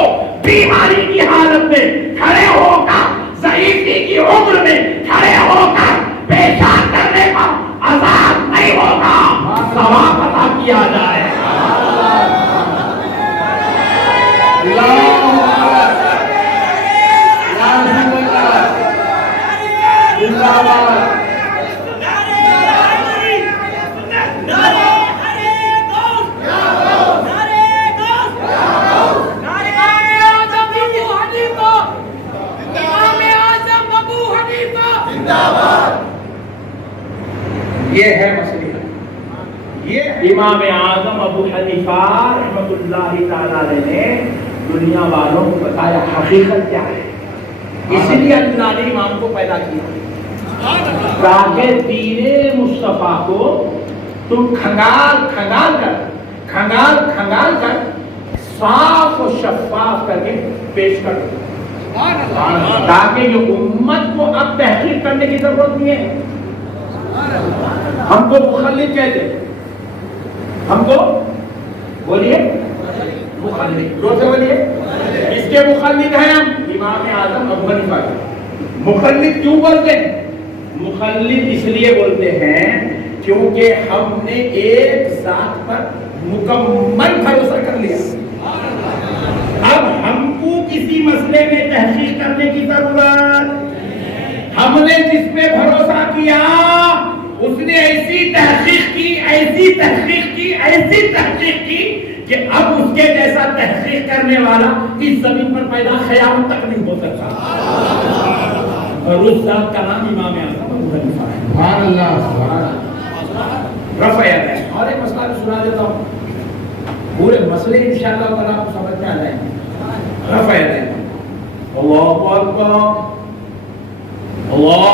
بیماری کی حالت میں کھڑے ہو کر ضعیفی کی عمر میں کھڑے ہو کر پیشاب کرنے کا عذاب نہیں ہوگا، ثواب عطا کیا جائے۔ یہ ہے مسئلہ، یہ امام اعظم ابو حنیفہ رحمۃ اللہ تعالی علیہ نے دنیا والوں کو بتایا حقیقت کیا ہے۔ اس لیے اللہ نے امام کو پیدا کیا تاکہ دین مصطفیٰ کو تم کھنگال کر صاف و شفاف کر کے پیش کر دو، تاکہ یہ امت کو اب تحقیق کرنے کی ضرورت نہیں ہے۔ ہم کو مخلد کہتے، ہم کو بولیے مخلد، جو سے بولیے اس کے مخلد ہیں ہم امام اعظم ابو حنیفہ کے۔ مخلد کیوں بولتے ہیں؟ مخلد اس لیے بولتے ہیں کیونکہ ہم نے ایک ذات پر مکمل بھروسہ کر لیا، اب ہم کو کسی مسئلے میں تحقیق کرنے کی ضرورت، ہم نے جس پہ بھروسہ کیا اس نے ایسی تحقیق کی کہ اب اس کے جیسا تحقیق کرنے والا اس زمین پر پیدا قیامت تک نہیں ہو سکتا، اور اس ذات کا نام امام اعظم ابو حنیفہ ہے۔ سبحان اللہ، سبحان اللہ۔ رفع یدین، اور ایک مسئلہ سنا دیتا ہوں، پورے مسئلے انشاءاللہ تعالیٰ آپ کو سمجھ میں آ جائیں گے۔ رفع یدین، اللہ اکبر، اللہ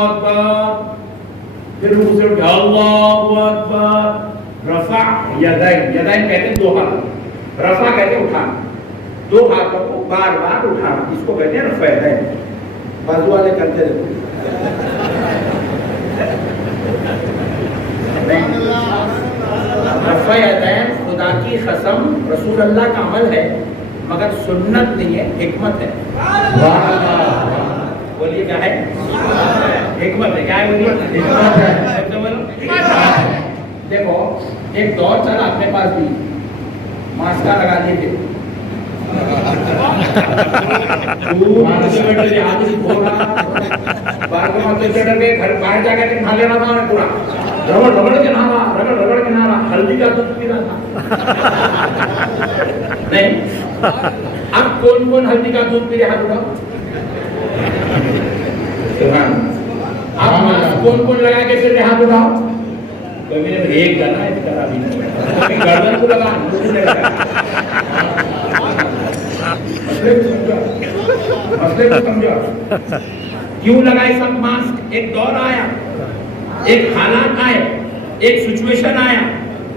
اکبر، پھر رکوع سے اٹھا اللہ اکبر، رفع یدین، یدین کہتے ہیں دو ہاتھ، رفع کہتے ہیں اٹھانا، دو ہاتھوں کو بار بار اٹھانا، اس کو کہتے ہیں رفع یدین۔ بازو والے کرتے رہتے رفع یدین خدا کی قسم رسول اللہ کا عمل ہے، مگر سنت نہیں ہے، حکمت ہے۔ بولیے کیا ہے؟ حکمت ہے۔ کیا ہے؟ بولیے حکمت ہے۔ دیکھو ایک دور چلا اپنے پاس بھی، ماسکا لگا دیے تھے، باہر جا کے کھا لینا تھا، پورا رگڑ کے نہارا، ہلدی کا دودھ پی رہا تھا نہیں۔ اب کون ہلدی کا دودھ پی رہا تھا؟ اب ماسک کون لگا کے پھر ہاتھ اٹھاؤ؟ کبھی نے ایک گنا اس طرح بھی نہیں، گردن کو لگا، مسئلے کو سمجھو کیوں لگائے سب ماسک؟ ایک دور آیا، ایک حالات آئے، ایک سچویشن آیا،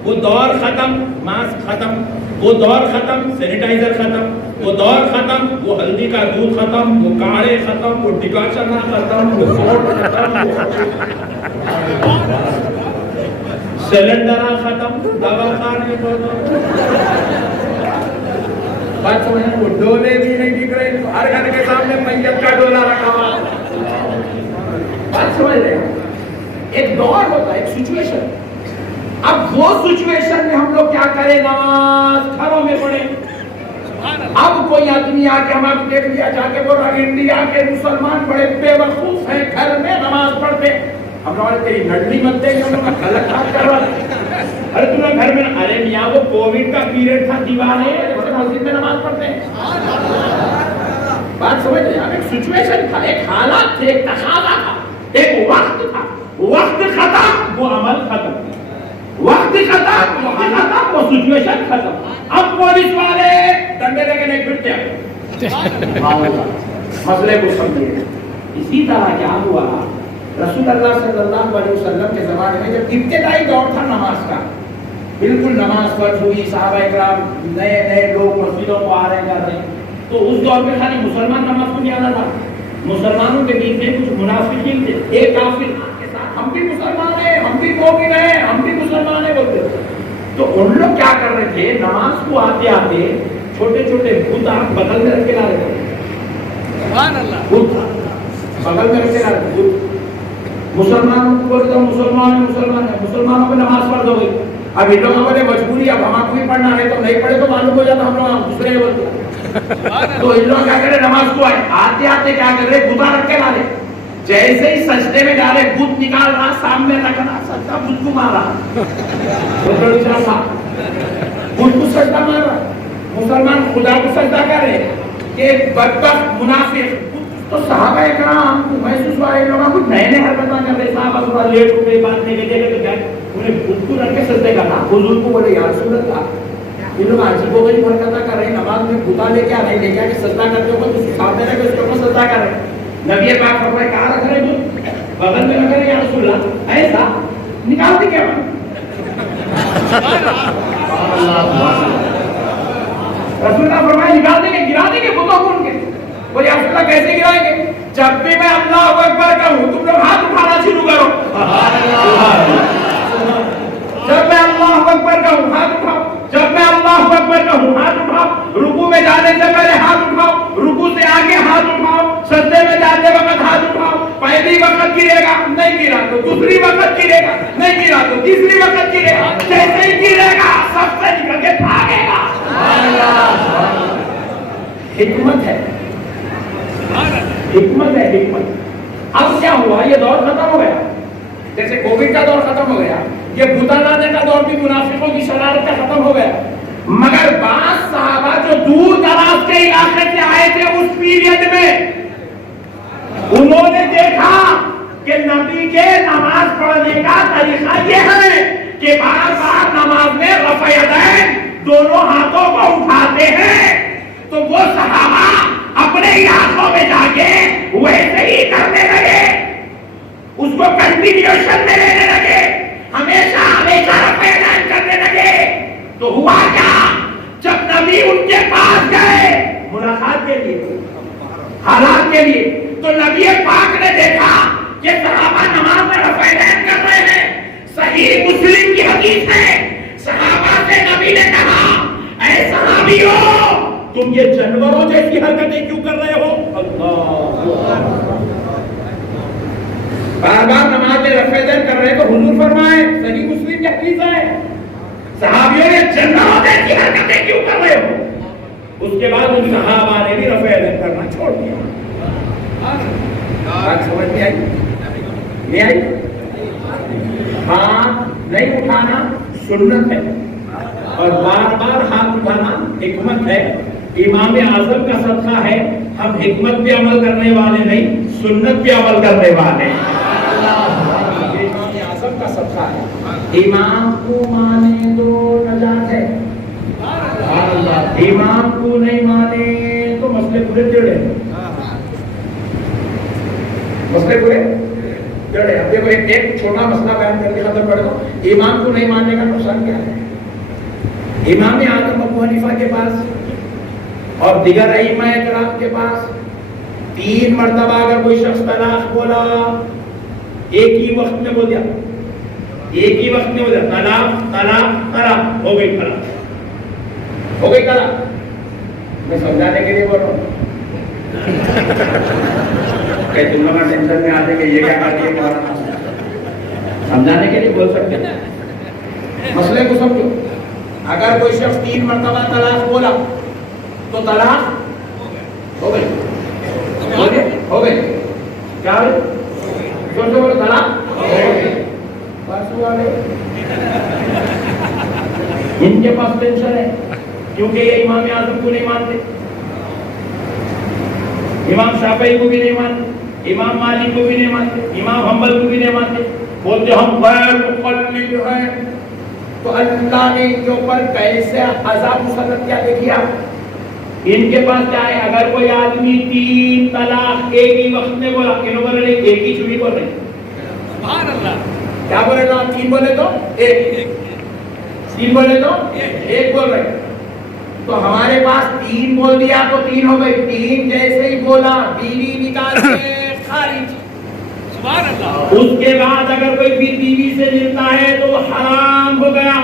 وہ دور ختم، ماسک ختم، وہ دور ختم، سینیٹائزر ختم، وہ دور ختم، وہ ہلدی کا دودھ ختم، وہ کاڑے ختم، وہ ڈکاشن ختم، وہ سوٹ ختم، سلنڈر ختم، دوا خانے بات سمجھیں، وہ ڈولے بھی نہیں دکھ رہے، ہر گھر کے سامنے میت کا ڈولا رکھا ہوا۔ بات سمجھ رہے ہیں؟ ایک دور ہوتا ہے، ایک سچویشن۔ اب وہ سچویشن میں ہم لوگ کیا کریں؟ نماز گھروں میں پڑھیں۔ اب کوئی آدمی آ کے ہمارے دیکھ لیا جا کے بول رہا انڈیا کے مسلمان بڑے بے وقوف ہیں، گھر میں نماز پڑھتے، ہم لوگوں نے تیری نڈلی مت دے، ہم لوگ غلط بات کر رہا ہے۔ ارے تم لوگ گھر میں، ارے میاں وہ کووڈ کا پیریڈ تھا، دیوانے مسجد میں نماز پڑھتے ہیں۔ بات سمجھ رہے ہیں؟ ایک سچویشن تھا، ایک حالات تھے، ایک تقاضا تھا، ایک وقت تھا، وقت ختم، وہ عمل ختم، وقت ختم، وہ سچویشن ختم۔ اب پولیس والے ڈنڈے لے کے نہیں پھرتے ہیں۔ مسئلے کو سمجھیے۔ اسی طرح کیا ہوا؟ رسول اللہ صلی اللہ علیہ وسلم کے زمانے میں جب ابتدائی دور تھا نماز کا، بالکل نماز فرض ہوئی، صحابہ کرام نئے لوگ مسجدوں کو آ رہے کر رہے، تو اس دور میں خالی مسلمان نماز کو نہیں آنا تھا، مسلمانوں کے بیچ میں کچھ منافقین تھے، ایک کافر کے ساتھ ہم بھی مسلمان ہیں، ہم بھی مومن ہیں، ہم بھی مسلمان ہیں بولتے تھے۔ تو ان لوگ کیا کر رہے تھے, نماز کو آتے آتے چھوٹے چھوٹے بت آپ بغل میں رکھ کے لا رہے تھے. سبحان اللہ. بت بغل میں رکھ کے لا رہے تھے. مسلمانوں کو بولتا ہوں مسلمانوں کو نماز فرض ہو گئی. اب ان لوگوں کو مجبوری, اب ہم کو بھی پڑھنا ہے, تو نہیں پڑھے تو معلوم ہو جاتا ہم لوگ دوسرے بولتے. تو ان لوگ کیا کر رہے, نماز کو آتے آتے کیا کر رہے, بتا رکھ کے لا رہے. جیسے ہی سجدے میں ڈالے بت نکال رہا, سامنے رکھنا, سجدہ بت کو مارا. بت کو سجدہ مارا. مسلمان خدا کو سجدہ کر رہے کہ بدبخت منافق. تو صحابہ کرام محسوس ہوا ان لوگوں کو نئے نئے حرکتیں کر رہے. صحابہ تھوڑا لیٹ ہو گئے, بات نہیں دیکھے تو کیا انہیں بت کو رکھ کے سجدے کرنا. حضور کو بولے یا رسول اللہ, یہ لوگ عجیب و غریب حرکتیں کر رہے ہیں, نماز میں بتا لے کے آ رہے, لے کے آ کے سجدہ کرتے ہو تو سامنے رکھ کے اس کو سجدہ کر رہے. نبی پاک فرمائے کہاں رکھ رہے ہیں, بغل میں رکھ رہے ہیں یا رسول اللہ. ایسا نکال دی کیا رسول اللہ فرمائے نکال دیں گے, گرا دیں گے بتوں کو ان کے. بولے یا رسول اللہ کیسے گرائیں گے, جب بھی میں اللہ اکبر کہوں تم لوگ ہاتھ اٹھانا شروع کرو. جب میں اللہ اکبر کہوں ہاتھ اٹھاؤ, جب میں اللہ اکبر کہوں ہاتھ اٹھاؤ. رکوع میں جانے سے پہلے ہاتھ اٹھاؤ, رکوع سے آگے ہاتھ اٹھاؤ, سجدے میں جاتے وقت ہاتھ اٹھاؤ. پہلی وقت گرے گا, نہیں گرا تو دوسری وقت گرے گا, نہیں گرا تو تیسری وقت گرے گا. جیسے ہی گرے گا سب سے نکل کے بھاگے گا. حکمت ہے, حکمت ہے, حکمت. اب کیا ہوا, یہ دور ختم ہو گیا. جیسے کووڈ کا دور ختم ہو گیا, یہ بت لانے کا دور بھی منافقوں کی شرارت کا ختم ہو گیا. مگر بعض صحابہ جو دور دراز کے علاقے سے آئے تھے اس پیریڈ میں, انہوں نے دیکھا کہ نبی کے نماز پڑھنے کا طریقہ یہ ہے کہ بار بار نماز میں رفع یدین, دونوں ہاتھوں کو اٹھاتے ہیں. تو وہ صحابہ اپنے علاقوں میں جا کے ویسے ہی کرنے لگے, اس کو کنٹینیوشن میں لینے لگے, ہمیشہ ہمیشہ رفع یدین کرنے لگے. تو ہوا کیا, جب نبی ان کے پاس گئے ملاقات کے لیے, حالات کے لیے, تو نبی پاک نے دیکھا کہ صحابہ نماز میں رفع یدین کر رہے ہیں. صحیح مسلم کی حدیث ہے, صحابہ سے نبی نے کہا اے صحابیوں تم یہ جانوروں جیسی حرکتیں کیوں کر رہے ہو. اللہ بار بار نماز میں رفع یدین کر رہے, تو حضور فرمائے, صحیح مسلم کی حدیث ہے, صحابیوں نے جانوروں جیسی حرکتیں کیوں کر رہے ہو. اس کے بعد ان صحابہ نے بھی رفع یدین کرنا چھوڑ دیا. بات سمجھ میں آئی, نہیں آئی. ہاتھ نہیں اٹھانا سنت ہے, اور بار بار ہاتھ اٹھانا حکمت ہے. امام اعظم کا صدقہ ہے, ہم حکمت پہ عمل کرنے والے نہیں, سنت پہ عمل کرنے والے. امام اعظم کا صدقہ ہے. امام کو مانے تو نجات ہے, امام کو نہیں مانے تو مسئلے پورے ٹیڑھے, مسئلے پورے ٹیڑھے. اب دیکھو ایک چھوٹا مسئلہ بیان کر کے ختم کر دو. امام کو نہیں ماننے کا نقصان کیا ہے. امام اعظم ابو حنیفہ کے پاس اور دیگر ائمہ کرام کے پاس 3 مرتبہ اگر کوئی شخص طلاق بولا, ایک ہی وقت میں بول دیا, ایک ہی وقت میں ہو جاتا, طلاق طلاق طلاق ہو گئی, طلاق ہو گئی, طلاق. میں سمجھانے کے لیے بول رہا ہوں کہ تم لوگ ٹینشن میں آتے کہ یہ کیا کرتی ہے, سمجھانے کے لیے بول سکتے ہیں. مسئلے کو سمجھو. اگر کوئی شخص 3 مرتبہ طلاق بولا تو طلاق ہو گئی, ہو گئی, کیا ہوئی, سوچو بولو, طلاق ہو گئی. ان کے پاس ٹینشن ہے کیونکہ یہ امام اعظم کو نہیں مانتے, امام شافعی کو بھی نہیں مانتے, امام مالک کو بھی نہیں مانتے, امام حنبل کو بھی نہیں مانتے. بولتے ہم غیر مقلد ہیں. تو اللہ نے ان کے اوپر کیسے عذاب مسلط کیا دیکھیے آپ. ان کے پاس کیا ہے, اگر کوئی آدمی 3 طلاق ایک ہی وقت میں بولا, انہوں نے ایک ہی چھری بول رہے, سبحان اللہ, کیا بولے تو 3 بولے تو ایک, 3 بولے تو ایک بول رہے. تو ہمارے پاس 3 بول دیا تو 3 ہو گئی. 3 جیسے ہی بولا بیوی نکال کے خارج, سبحان اللہ. اس کے بعد اگر کوئی بھی بیوی سے ملتا ہے تو وہ حرام ہو گیا.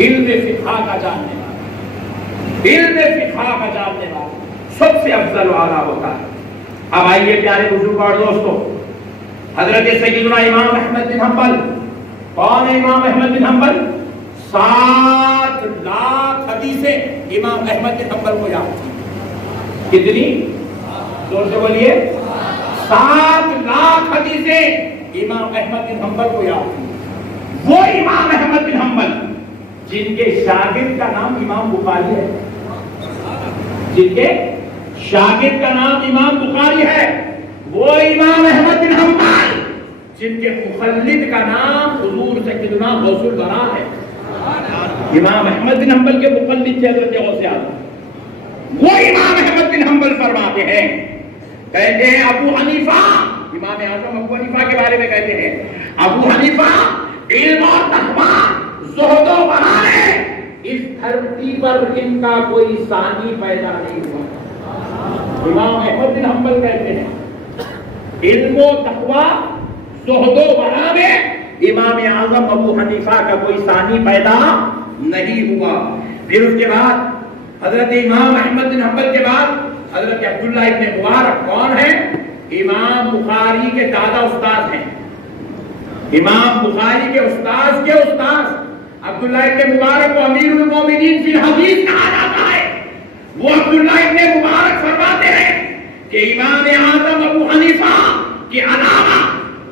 علم فقہ کا جاننے والا، علم فقہ کا جاننے والا سب سے افضل و اعلیٰ ہوتا ہے۔ اب آئیے پیارے بزرگ اور دوستو، حضرت سیدنا امام احمد بن حنبل، کون ہے امام احمد بن حنبل؟ 7 لاکھ حدیثیں امام احمد بن حنبل کو یاد تھی۔ کتنی؟ زور سے بولیے۔ 7 لاکھ حدیثیں امام احمد بن حنبل کو یاد تھی۔ وہ امام احمد بن حنبل جن کے شاگرد کا نام امام بخاری ہے، جن کے شاگرد کا نام امام بخاری ہے، وہ امام احمد بن حنبل جن کے مخلد کا نام حضور سیدنا غوث الورا ہے۔ امام احمد بن حنبل کے مخلد تھے حضرت غوث اعظم۔ وہ امام احمد بن حنبل فرماتے ہیں، کہتے ہیں ابو حنیفہ، امام اعظم ابو حنیفہ کے بارے میں کہتے ہیں، ابو حنیفہ علم اور تقویٰ، زہد و ورع ہے، اس دھرتی پر ان کا کوئی ثانی پیدا نہیں ہوا۔ امام احمد بن حنبل کہتے ہیں علم و تقویٰ، زہد و ورع میں امام اعظم ابو حنیفہ کا کوئی ثانی پیدا نہیں ہوا۔ پھر اس کے بعد حضرت امام احمد بن حنبل کے بعد حضرت عبداللہ ابن مبارک کون ہیں؟ امام بخاری کے دادا استاد ہیں، امام بخاری کے استاد کے استاد عبداللہ ابن مبارک کو امیر المومنین فی الحدیث کہا جاتا ہے۔ وہ عبداللہ ابن مبارک فرماتے ہیں کہ امام اعظم ابو حنیفہ کے علاوہ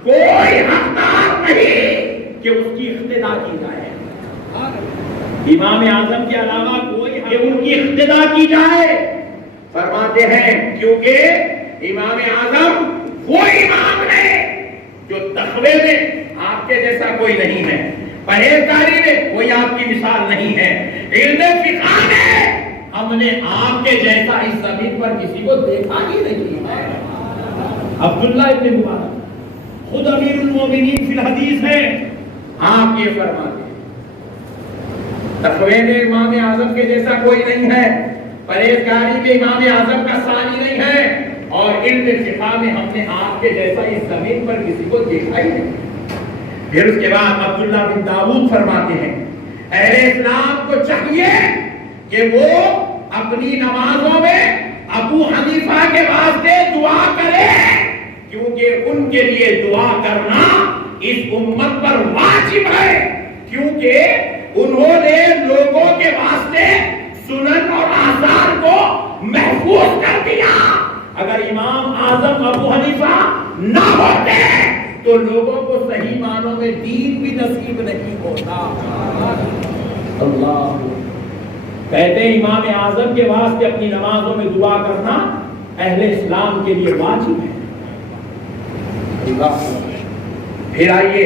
کوئی حقدار نہیں کہ اس کی اقتدا کی جائے۔ امام اعظم کے علاوہ کوئی کہ ان کی اقتدا کی جائے، فرماتے ہیں کیونکہ امام اعظم وہ امام ہے جو تقوی میں آپ کے جیسا کوئی نہیں ہے، پرہیزگاری میں کوئی آپ کی مثال نہیں ہے، علم فقہ میں ہم نے آپ کے جیسا اس زمین پر کسی کو دیکھا ہی نہیں ہے۔ عبداللہ ابن مبارک خود امیر المومنین فی الحدیث ہیں، آپ یہ فرماتے ہیں تقوی میں امام اعظم کے جیسا کوئی نہیں ہے، پرہیزگاری میں امام اعظم کا ثانی نہیں ہے، اور علم فقہ میں ہم نے آپ کے جیسا اس زمین پر کسی کو دیکھا ہی نہیں۔ پھر اس کے بعد عبداللہ بن داؤد فرماتے ہیں اہل اسلام کو چاہیے کہ وہ اپنی نمازوں میں ابو حنیفہ کے واسطے دعا کرے، کیونکہ ان کے لیے دعا کرنا اس امت پر واجب ہے، کیونکہ انہوں نے لوگوں کے واسطے سنن اور آثار کو محفوظ کر دیا۔ اگر امام اعظم ابو حنیفہ نہ ہوتے تو لوگوں کو صحیح معنوں میں دین بھی نصیب نہیں ہوتا۔ اللہ کہتے ہیں امام اعظم کے واسطے اپنی نمازوں میں دعا کرنا اہل اسلام کے لیے واجب ہے۔ پھر آئیے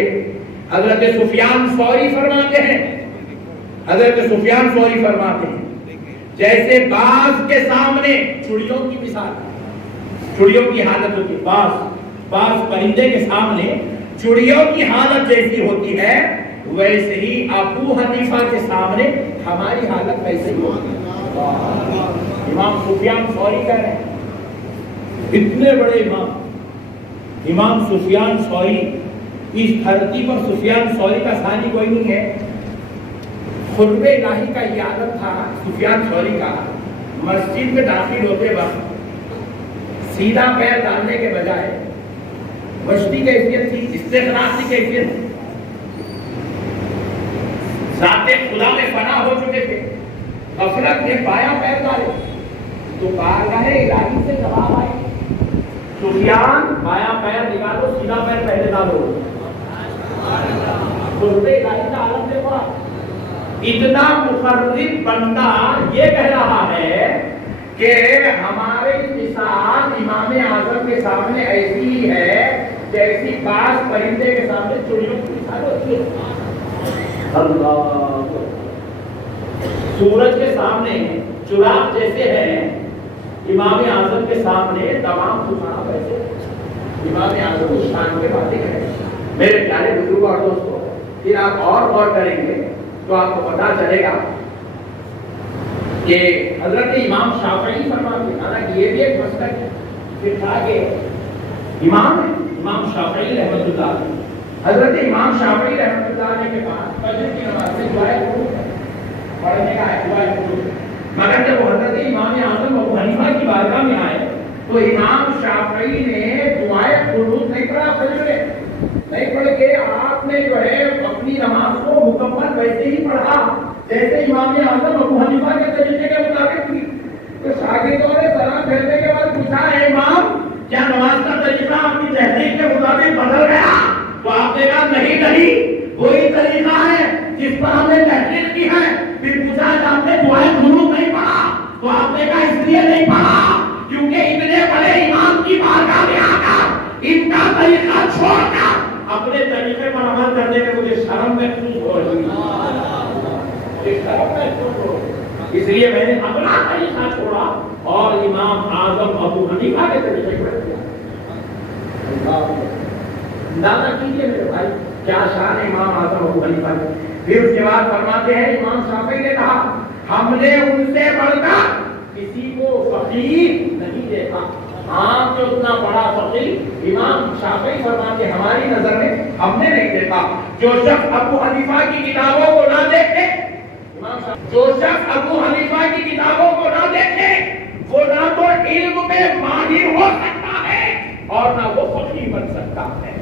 حضرت سفیان ثوری فرماتے ہیں، حضرت سفیان ثوری فرماتے ہیں جیسے باز کے سامنے چڑیوں کی مثال، چڑیوں کی حالت ہوتی ہے، باز پرندے کے سامنے چڑیوں کی حالت جیسی ہوتی ہے، ویسے ہی ابو حنیفہ کے سامنے ہماری حالت ویسے ہی ہوتی ہے۔ امام سفیان ثوری کہہ رہے ہیں، اتنے بڑے امام سفیان ثوری، اس دھرتی پر سفیان ثوری کا ثانی کوئی نہیں ہے۔ قرب الہی کا یہ عادت تھا سفیان ثوری کا، مسجد میں داخل ہوتے وقت سیدھا پیر ڈالنے کے بجائے وشتی کیفیت تھی، استغراق کی کیفیت تھی، ذات خدا میں فنا ہو چکے تھے، غفلت میں بایاں پیر ڈالے تو بارگاہ الہی سے جواب آئے، سفیان بایاں پیر نکالو، سیدھا پیر پہلے ڈالو۔ قرب الہی کا عالم دیکھو، اتنا مخرب بندہ یہ کہہ رہا ہے کہ ہمارے مثال امام اعظم کے سامنے ایسی ہی ہے جیسی باز پرندے کے سامنے چڑیوں کی مثال ہوتی ہے۔ اللہ سورج کے سامنے چراغ جیسے ہیں، امام اعظم کے سامنے تمام چراغ ایسے، امام اعظم اس شان کے باتیں کریں۔ میرے پیارے بزرگوں اور دوستوں، پھر آپ اور غور کریں گے تو آپ کو پتا چلے گا کہ حضرت امام شافعی فرماتے ہیں، حالانکہ یہ بھی ایک مسلک ہے، پھر آگے امام شافعی رحمۃ اللہ علیہ، حضرت امام شافعی رحمۃ اللہ علیہ کے بعد فجر کی نماز میں دعائے قنوت ہے۔ دعائے قنوت. مگر جب وہ حضرت امام اعظم ابو حنیفہ کی بارگاہ میں آئے تو امام شافعی نے دعائے قنوت نہیں پڑھا. فجر نہیں پڑھ کے آپ نے جو ہے اپنی نماز کو مکمل ویسے ہی پڑھا جیسے امام اعظم ابو حنیفہ کے طریقے کے مطابق تھی. تو شاگردوں نے سلام پھیرنے کے بعد پوچھا اے امام کیا نماز کا طریقہ آپ کی تحقیق کے مطابق بدل گیا؟ تو آپ نے کہا نہیں وہی طریقہ ہے جس پر ہم نے تحقیق کی ہے. پھر پوچھا کہ آپ نے دعائے قنوت نہیں پڑھا؟ تو آپ نے کہا اس لیے نہیں پڑھا کیونکہ اتنے بڑے امام کی بارگاہ میں آ کر ان کا طریقہ چھوڑ کر اپنے طریقے پر عمل کرنے میں مجھے شرم محسوس ہو رہی ہے. اس لیے میں نے اپنا طریقہ چھوڑا اور امام اعظم ابو حنیفہ کے طریقے پر کیا. اندازہ کیجیے میرے بھائی کیا شان امام اعظم ابو حنیفہ کی. پھر اس کے بعد فرماتے ہیں امام شافعی نے کہا ہم نے ان سے بڑھ کر کسی کو فقیہ نہیں دیکھا. آپ جو اتنا بڑا فقیہ امام شافعی فرماتے ہماری نظر میں ہم نے نہیں دیکھا. جو شخص ابو حنیفہ کی کتابوں کو نہ دیکھے جو شخص ابو حنیفہ کی کتابوں کو نہ دیکھے وہ نہ تو علم میں ماہر ہو سکتا ہے اور نہ وہ فقیہ بن سکتا ہے.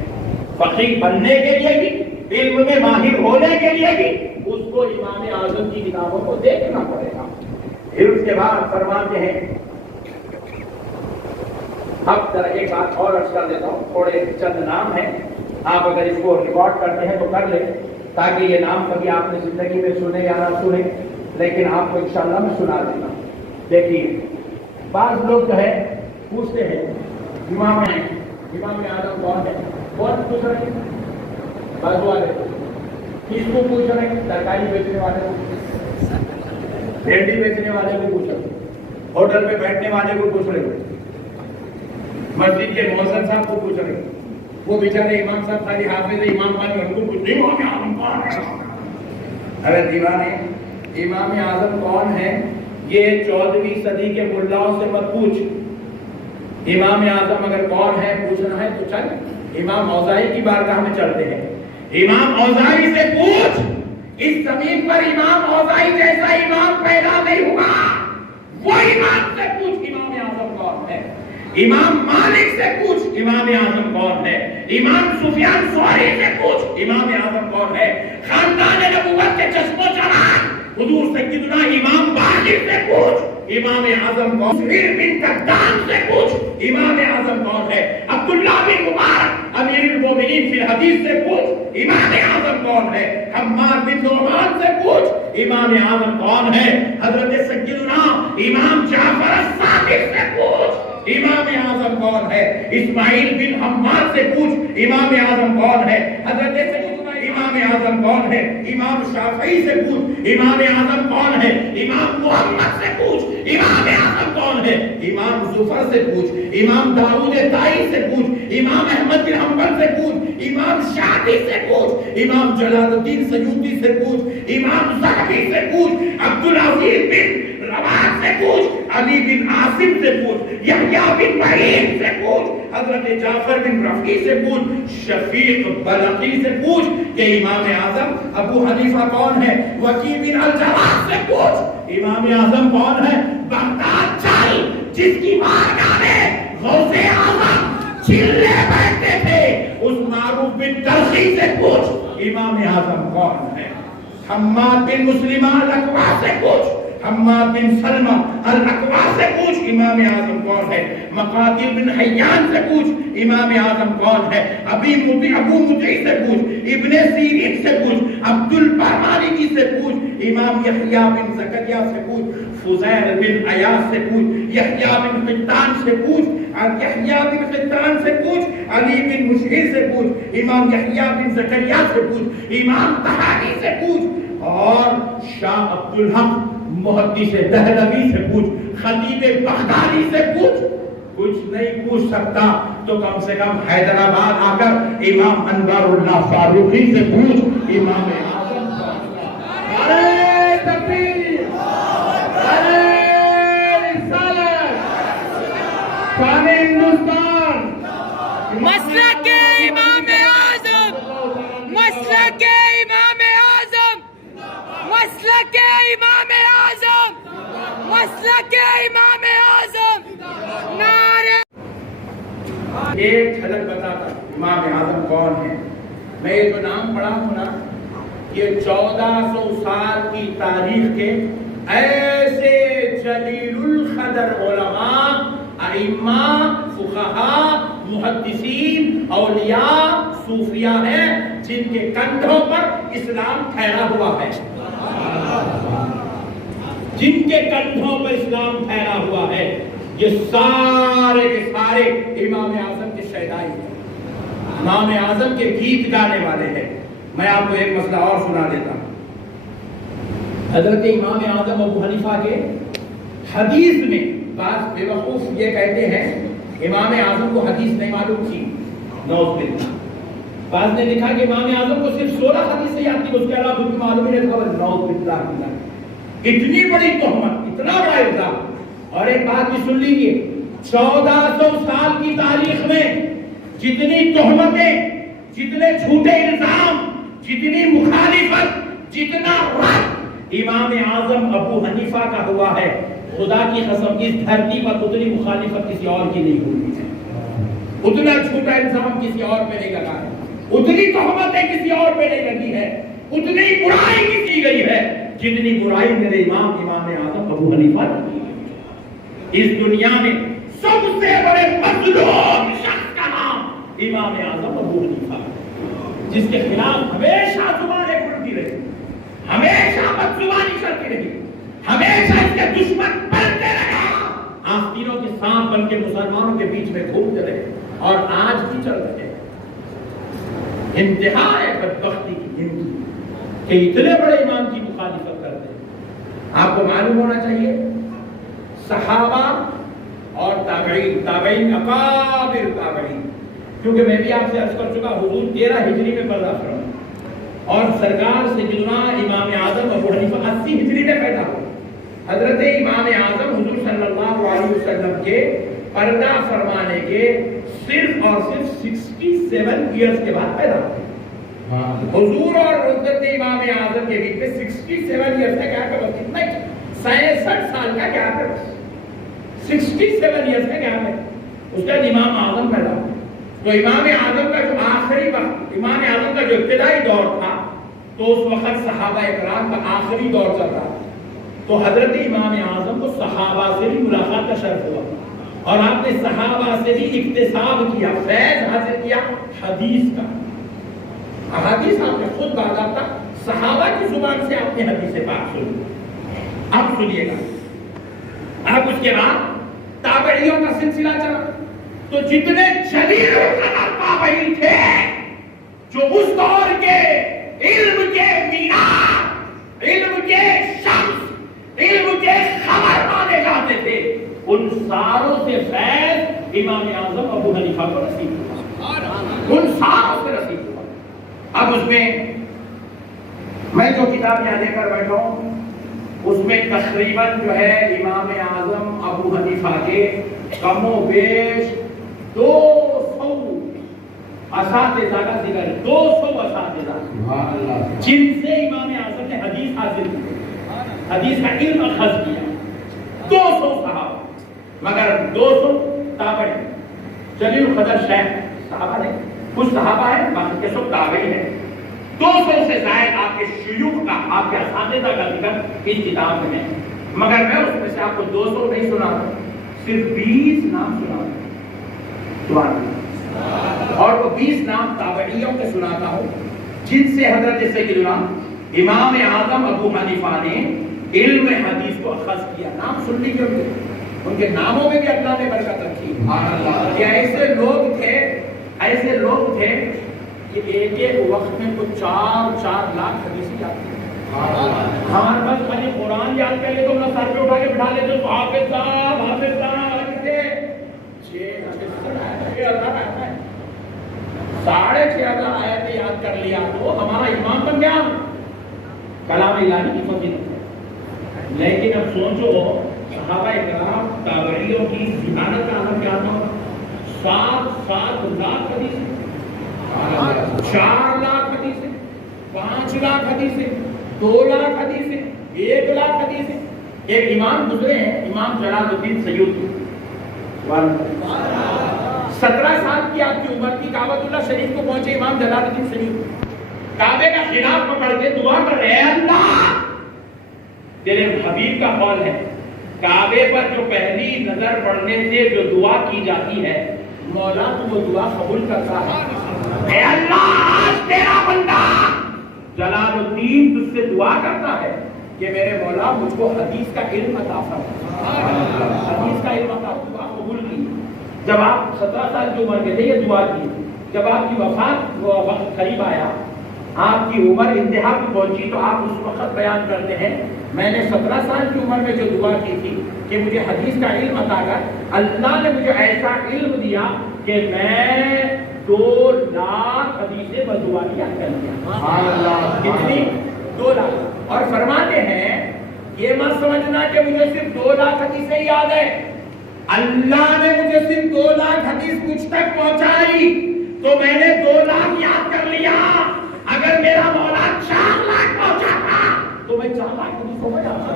فقیہ بننے کے لیے بھی علم میں ماہر ہونے کے لیے بھی اس کو امام اعظم کی کتابوں کو دیکھنا پڑے گا. پھر اس کے بعد فرماتے ہیں اب ذرا ایک بات اور عرض کر دیتا ہوں. تھوڑے چند نام ہیں آپ اگر اس کو ریکارڈ کرتے ہیں تو کر لیں تاکہ یہ نام کبھی آپ نے زندگی میں سنے یا نہ سنے لیکن آپ کو انشاءاللہ میں سنا دیتا ہوں. دیکھیے بعض لوگ جو ہے پوچھتے ہیں امام اعظم کون ہے؟ کون پوچھ رہے ہیں؟ بازو والے کس کو پوچھ رہے ہیں؟ ترکاری بیچنے والے کو, بھنڈی بیچنے والے کو پوچھ رہے ہیں, ہوٹل میں بیٹھنے والے کو پوچھ رہے ہیں, مسجد کے مؤذن صاحب کو پوچھ رہے ہیں. وہ بیچارے امام صاحب خالی حافظ امام بن ان کو کچھ نہیں ہو گیا ہم کون ہے. ارے دیوانے امام اعظم کون ہے یہ 14ویں صدی کے ملاؤں سے مت پوچھ. امام اعظم اگر کون ہے پوچھنا ہے تو چل امام اوزاعی کی بارگاہ میں چلتے ہیں. امام اوزاعی سے پوچھ اس زمین پر امام اوزاعی جیسا امام پیدا نہیں ہوا. وہ امام سے پوچھ امام اعظم کون ہے. امام مالک سے پوچھ امام اعظم کون ہے. امام سفیان ثوری سے پوچھ امام اعظم کون ہے. خاندان نبوت کے چشم و چراغ حضور سیدنا امام باقر سے پوچھ امام اعظم کون. زہیر بن کدان سے پوچھ امام اعظم کون ہے. عبداللہ بن مبارک امیر المومنین فی الحدیث سے پوچھ امام اعظم کون ہے. حماد بن نعمان سے پوچھ امام اعظم کون ہے. حضرت سیدنا امام جعفر الصادق سے پوچھ امام اعظم کون ہے. اسماعیل بن حماد سے پوچھ امام اعظم کون ہے. حضرت سیدنا امام اعظم کون ہے. امام شافعی سے پوچھ امام اعظم کون ہے. امام محمد سے پوچھ امام اعظم کون ہے. امام زفر سے پوچھ امام داؤد طائی سے پوچھ امام احمد بن حنبل سے پوچھ امام شافعی سے پوچھ امام جلال الدین سیوطی سے پوچھ امام ذہبی سے پوچھ عبدالعزیز بن رواح سے پوچھ علی بن عاصم سے پوچھ یحییٰ بن معین سے پوچھ حضرت جعفر بن رفیع سے پوچھ شفیق بلقی سے پوچھ کہ امام اعظم ابو حنیفہ کون ہے. وکیع بن الجراح سے پوچھ امام اعظم کون ہے. بغداد چل جس کی بارگاہ میں غوث اعظم چلے بیٹھتے تھے اس معروف بن ترخی سے پوچھ امام اعظم کون ہے. حماد بن مسلمہ الاکوع سے پوچھ حماد بن سلمہ الاکوع سے پوچھ امام اعظم کون ہے. مقاتل بن حیان سے پوچھ امام اعظم کون ہے. ابو مطیع سے پوچھ ابن سیرین سے پوچھ عبد البرمانی سے پوچھ امام یحییٰ بن زکریا سے پوچھ فضیل بن عیاض سے پوچھ یحییٰ بن قطان سے پوچھ یحییٰ بن قطان سے پوچھ علی بن مشہر سے پوچھ امام یحییٰ بن زکریا سے پوچھ امام طحاوی سے پوچھ اور شاہ عبد الحق محدث دہلوی سے پوچھ خطیب بغدادی سے پوچھ. کچھ نہیں پوچھ سکتا تو کم سے کم حیدرآباد آ کر امام انوار اللہ فاروقی سے پوچھ امام اعظم کون ہے. نعرہ تکبیر نعرہ رسالت شان ہندوستان مسلک امام اعظم مسلک امام اعظم مسلک امام اعظم مسلک امام اعظم نعرہ ایک جھلک بتاتا امام اعظم کون ہے. میں یہ جو نام پڑھا ہوں نا، یہ 1400 سال کی تاریخ کے ایسے جلیل القدر علماء، ائمہ، فقہاء، محدثین، اولیاء، صوفیاء ہیں جن کے کندھوں پر اسلام ٹھہرا ہوا ہے، جن کے کندھوں پر اسلام ٹھہرا ہوا ہے. یہ سارے کے سارے امام اعظم کے شہدائی ہیں، امام اعظم کے گیت گانے والے ہیں. میں آپ کو ایک مسئلہ اور سنا دیتا ہوں. حضرت امام اعظم ابو حنیفہ کے حدیث میں بعض بے وقوف یہ کہتے ہیں امام اعظم کو حدیث نہیں معلوم تھی، نعوذ باللہ. بعض نے لکھا کہ امام اعظم کو صرف 16 حدیث یاد تھی، اس کے علاوہ کچھ معلوم ہی نہیں تھا. نعوذ باللہ. اتنی بڑی تہمت، اتنا بڑا الزام. اور ایک بات بھی سن لیجیے، 1400 سال کی تاریخ میں جتنی تہمتیں، جتنے جھوٹے الزام، جتنی مخالفت، جتنا رد امام اعظم ابو حنیفہ کا ہوا ہے، خدا کی قسم اس دھرتی پر اتنی مخالفت کسی اور کی نہیں ہوئی ہے، اتنا جھوٹا الزام کسی اور پہ نہیں لگا ہے، اتنی تہمتیں کسی اور پہ نہیں لگی ہے، اتنی برائی کی گئی ہے جتنی برائی میرے امام اعظم ابو حنیفہ نے. اس دنیا میں سب سے بڑے مظلوم شخص کا نام امام اعظم ابو حنیفہ، جس کے خلاف ہمیشہ زبانیں کھلتی رہی، ہمیشہ بدزبانی چلتی رہی، ہمیشہ اس کے دشمن بنتے رہے، آستینوں کے سانپ بن کے مسلمانوں کے بیچ میں گھومتے رہے اور آج بھی چل رہے. انتہا ہے بدبختی کی زندگی کہ اتنے بڑے امام کی مخالفت کرتے ہیں. آپ کو معلوم ہونا چاہیے صحابہ اور تابعین اکابر تابعین، کیونکہ میں بھی آپ سے عرض کر چکا حضور 13 ہجری میں پیدا فرمائے اور سرکار سیدنا امام اعظم ابو حنیفہ 80 ہجری میں پیدا ہوئے. حضرت امام اعظم حضور صلی اللہ علیہ وسلم کے پردہ فرمانے کے صرف اور صرف 67 ایئرز کے بعد پیدا ہوئے. حضور اور حضرت امام اعظم کے بیچ میں 67 ایئرز کا کیا ہے؟ کتنا 67 سال کا گیپ ہے. 67 ایئرز کا گیپ ہے. اس کا امام اعظم پیدا ہوا. تو امام اعظم کا جو آخری وقت، امام اعظم کا جو ابتدائی دور تھا، تو اس وقت صحابہ اکرام کا آخری دور چل رہا تھا. تو حضرت امام اعظم کو صحابہ سے بھی ملاقات کا شرف ہوا اور آپ نے صحابہ سے بھی اکتساب کیا، فیض حاصل کیا حدیث کا. حدیث آپ نے خود باضابطہ صحابہ کی زبان سے آپ نے حدیث پاک سنی. اب سنیے گا. اب اس کے بعد تابعیوں کا سلسلہ چلا. تو جتنے جلیل القدر تابعین تھے جو اس دور کے علم کے مینار، علم کے شمس، علم کے خبر مانے جاتے تھے، ان ساروں سے فیض امام اعظم ابو حنیفہ کو نصیب ہوا. ان ساروں سے نصیب ہوا. اب اس میں جو کتاب یہاں لے کر بیٹھا ہوں اس میں تقریباً جو ہے امام اعظم ابو حنیفہ کے کم و بیش 200 اساتذہ کا ذکر ہے. 200 اساتذہ جن سے امام اعظم نے حدیث حاصل کی، حدیث کا علم اخذ کیا. 200 صحابہ، مگر 200 تابعین. جلیل القدر شیخ صحابہ نہیں، کچھ صحابہ ہیں، باقی کے سب تابعین ہیں. 200 سے زائد آپ کے شیوخ کا، آپ کے اساتذہ کا ذکر اس کتاب میں ہے. مگر میں اس میں سے آپ کو 200 نہیں سنا رہا، صرف 20 نام سنا رہا ہوں. اور وہ 20 نام تابعیوں کے سناتا ہوں جن سے حضرت سیدنا امام اعظم ابو حنیفہ نے علم حدیث کو اخذ کیا. نام سن لیجیے، ان کے ناموں میں بھی اللہ نے برکت رکھی. یہ ایسے لوگ تھے کہ ایک وقت میں تو 4 لاکھ حدیثیں جاتی ہیں. ہمارے پاس خالی قرآن یاد کر لے تو اپنا سر پہ اٹھا کے بٹھا لے تو حافظ صاحب تھے. 6,500 آیتیں یاد کر لیا تو ہمارا امام بن گیا. کلام الہی کی فضیلت ہے. لیکن اب سوچو صحابہ کرام تابعیوں کی ذہانت کا عالم کیا تھا. 7 لاکھ حدیثیں، 4 لاکھ حدیثیں، 5 لاکھ حدیثیں، 2 لاکھ حدیثیں، 1 لاکھ حدیثیں. ایک امام گزرے ہیں، امام جلال الدین سیوطی، 17 سال کی آپ کی عمر کی، کعبۃ اللہ شریف کو پہنچے امام جلال الدین سیوطی، کعبے کا خلاف پکڑ کے دعا کر رہے ہیں، اللہ تیرے حبیب کا قول ہے کعبے پر جو پہلی نظر پڑنے سے جو دعا کی جاتی ہے مولا تو وہ دعا قبول کرتا ہے، اے اللہ تیرا بندہ جلال الدین تجھ سے دعا کرتا ہے کہ میرے مولا مجھ کو حدیث کا علم عطا فرما، حدیث کا علم عطا، دعا قبول کی۔ جب آپ 17 سال کی عمر کے تھے یہ دعا کی، جب آپ کی وفات وہ وقت قریب آیا، آپ کی عمر انتہا پہ پہنچی تو آپ اس وقت بیان کرتے ہیں میں نے 17 سال کی عمر میں جو دعا کی تھی کہ مجھے حدیث کا علم عطا کر، اللہ نے مجھے ایسا علم دیا کہ میں 2 لاکھ حدیثیں بدعا یاد کر لیا۔ کتنی؟ 2 لاکھ۔ اور فرماتے ہیں یہ مت سمجھنا کہ مجھے صرف 2 لاکھ حدیثیں یاد ہے، اللہ نے مجھے صرف 2 لاکھ حدیث مجھ تک پہنچائی تو میں نے 2 لاکھ یاد کر لیا۔ اگر میرا مولا 4 لاکھ پہنچاتا تو میں 4 لاکھ حدیثوں میں جاتا۔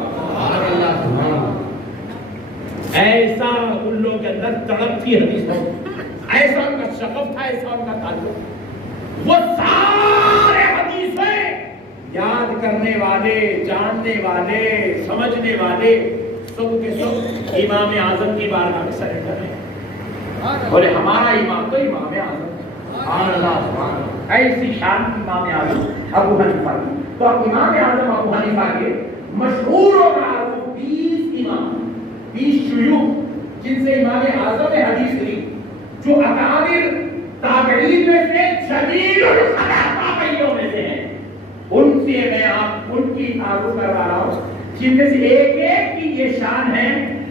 ایسا ان لوگوں کے اندر تڑپ تھی حدیث ہو، ایسا ان کا شغف تھا، ایسا ان کا تعلق، وہ سارے حدیثیں یاد کرنے والے، جاننے والے، سمجھنے والے سب کے سب امام اعظم کی بارگاہ میں سرنڈر ہیں۔ بولے ہمارا امام تو امام اعظم ہے، سبحان اللہ سبحان اللہ، ایسی شان کی امام اعظم ابو حنیفہ کی۔ تو اب امام اعظم ابو حنیفہ کے مشہور و معروف 20 امام، 20 شیوخ جن سے امام اعظم نے حدیث لی، جو اکابر تابعین میں سے جلیل القدر تابعیوں میں سے ہیں، ان سے میں آپ ان کی تعارف کروا رہا ہوں، جن میں سے ایک ایک کی یہ شان ہے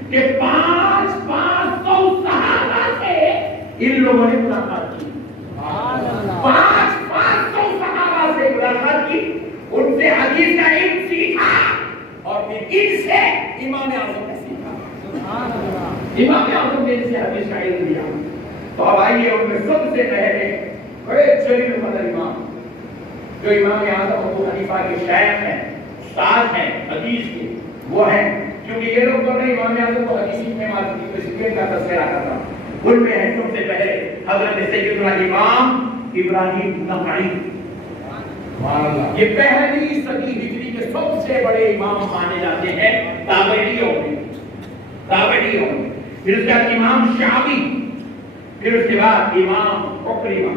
کہ 500 صحابہ سے ان لوگوں نے ملاقات کی، 500 صحابہ سے ملاقات کی، ان سے حدیث کا علم سیکھا اور پھر ان سے امام اعظم نے سیکھا، امام اعظم نے ان سے حدیث کا علم لیا۔ تو اب آئیے ان میں سب سے پہلے بڑے جلیل القدر امام جو امام اعظم ابو حنیفہ کے شیخ ہیں، استاد ہیں حدیث کے، وہ ہیں، کیونکہ یہ لوگ تو نہیں امام اعظم کو حدیث میں معلوم کی تو کا تذکرہ کرتا، ان میں ہیں سب سے پہلے حضرت سیدنا امام ابراہیم نخعی، یہ پہلی صدی ہجری کے سب سے بڑے امام مانے جاتے ہیں تابعیوں میں، پھر اس کے بعد امام شعبی، پھر اس کے بعد امام عکرمہ،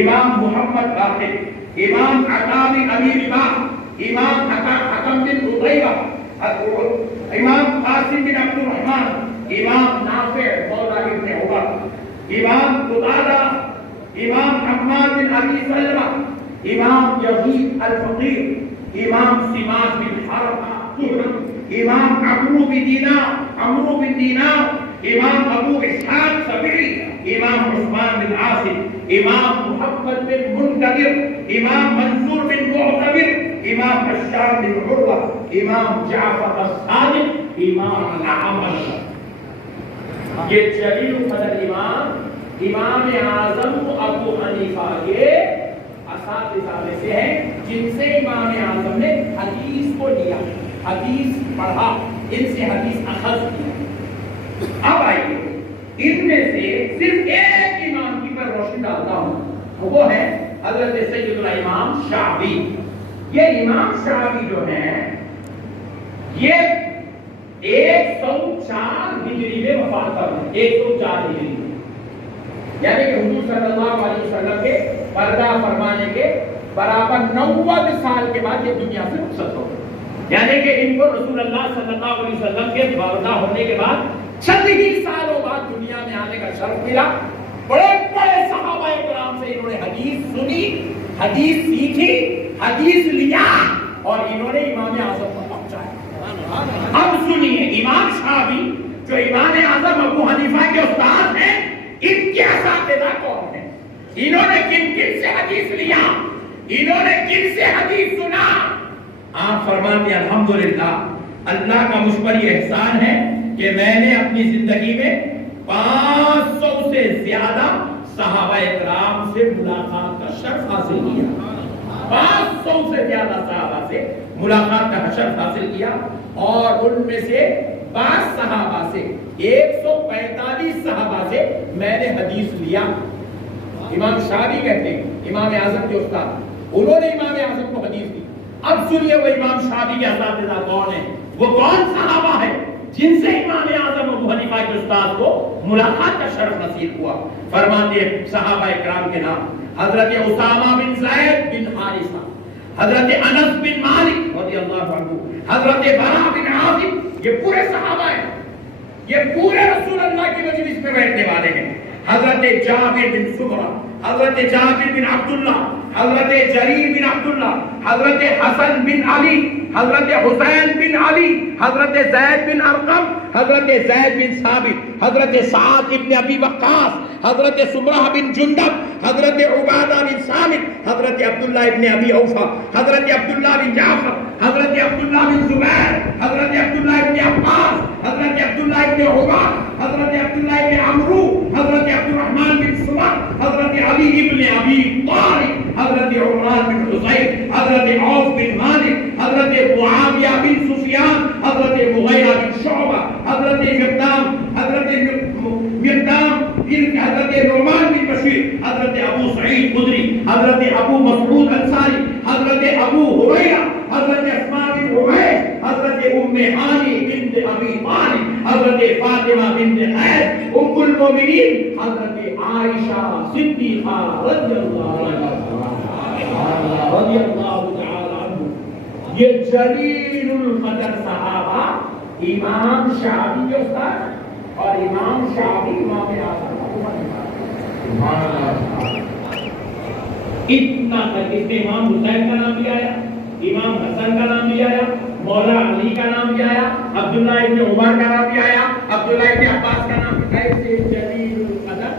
امام محمد باقر، امام عطا بن ابی رباح، امام حکم بن عتیبہ، امام قاسم بن عبد الرحمن، امام نافع مولى ابن عمر، امام قتادہ، امام حماد بن ابی سلمہ، امام یزید الفقیر، امام سماس بن حرب، امام عمرو بن دینار، امام ابو اسحاق سبعی، امام عثمان بن عاصم، امام محمد بن منکدر، امام منصور بن معتمر، امام بشار بن عروہ، امام جعفر الصادق، امام الاعمش۔ یہ جلیل القدر امام اعظم ابو حنیفہ کے اساتذہ میں سے ہیں، جن سے امام اعظم نے حدیث کو لیا، حدیث پڑھا، ان سے حدیث اخذ کیا۔ اب آئیے ان میں سے صرف ایک امام کی پر روشنی ڈالتا ہوں، وہ ہے حضرت سیدنا امام شعبی۔ یہ امام شعبی جو ہیں یہ 104 ہجری میں وفات ہوئے، 104 ہجری میں، یعنی کہ حضور صلی اللہ علیہ وسلم کے پردہ فرمانے کے برابر 90 سال کے بعد یہ دنیا سے رخصت ہو گئے، یعنی کہ ان کو رسول اللہ صلی اللہ علیہ وسلم کے پردہ ہونے کے بعد چند ہی سالوں بعد دنیا میں آنے کا شرف ملا۔ بڑے بڑے صحابہ کرام سے انہوں نے حدیث سنی، حدیث سیکھی، حدیث لیا اور انہوں نے امام اعظم کو پہنچایا۔ اب سنیے امام شعبی جو امام اعظم ابو حنیفہ کے استاد ہیں، ان کے اساتذہ کون ہیں، انہوں نے کن کن سے حدیث لیا، انہوں نے کن سے حدیث سنا۔ آپ فرماتے ہیں الحمدللہ اللہ کا مجھ پر یہ احسان ہے کہ میں نے اپنی زندگی میں 500 سے زیادہ صحابہ اکرام سے ملاقات کا شرف حاصل کیا، 500 سے زیادہ صحابہ سے ملاقات کا شرف حاصل کیا اور ان میں سے 22 صحابہ سے 145 صحابہ سے میں نے حدیث لیا. امام شافعی کہتے ہیں امام اعظم کے استاد, انہوں نے امام اعظم کو حدیث دی. اب سنیے وہ امام شافعی کے اساتذہ کون ہیں, وہ کون صحابہ ہیں جن سے امام اعظم ابو حنیفہ کے استاد کو ملاقات کا شرف نصیب ہوا. فرماتے ہیں صحابہ اکرام کے نام حضرت اسامہ بن زید بن حارثہ, حضرت انس بن مالک رضی اللہ عنہ, حضرت براء بن عازب. یہ پورے صحابہ ہیں, یہ پورے رسول اللہ کی مجلس میں بیٹھنے والے ہیں. حضرت جابر بن سمرہ, حضرت جابر بن عبداللہ, حضرت جریر بن عبداللہ, حضرت حسن بن علی, حضرت حسین بن علی, حضرت زید بن ارقم, حضرت زید بن ثابت, حضرت سعد بن ابی وقاص, حضرت سمرہ بن جندب, حضرت عبادہ بن صامت, حضرت عبداللہ ابن ابی اوفا, حضرت عبداللہ بن جعفر, حضرت عبداللہ بن زبیر, حضرت عبداللہ ابن عباس, حضرت عبداللہ ابن عمر, حضرت عبداللہ ابن عمرو, حضرت عبد الرحمن بن سمر, حضرت علی ابن ابی طالب, حضرت عمران بن حسین, حضرت عوف بن مالک, حضرت معاویہ بن سفیان, حضرت مغیرہ بن شعبہ, حضرت مقدام, حضرت نعمان بن بشیر, حضرت ابو سعید خدری, حضرت ابو مسعود انصاری, حضرت ابو ہریرہ, حضرت اسماء بن عمیش, حضرت ام ہانی بنت ابی طالب, حضرت فاطمہ بنت قیس ام المؤمنین, حضرت عائشہ صدیقہ رضی اللہ تعالی عنہ. یہ جلیل القدر صحابہ امام شافعی کے استاد اور امام شافعی امام اعظم. اتنا تک اس میں امام حسین کا نام بھی آیا, امام حسن کا نام بھی آیا, مولا علی کا نام بھی آیا, عبداللہ ابن عمر کا نام بھی آیا, عبداللہ ابن عباس کا نام بھی آیا. ایسے جلیل القدر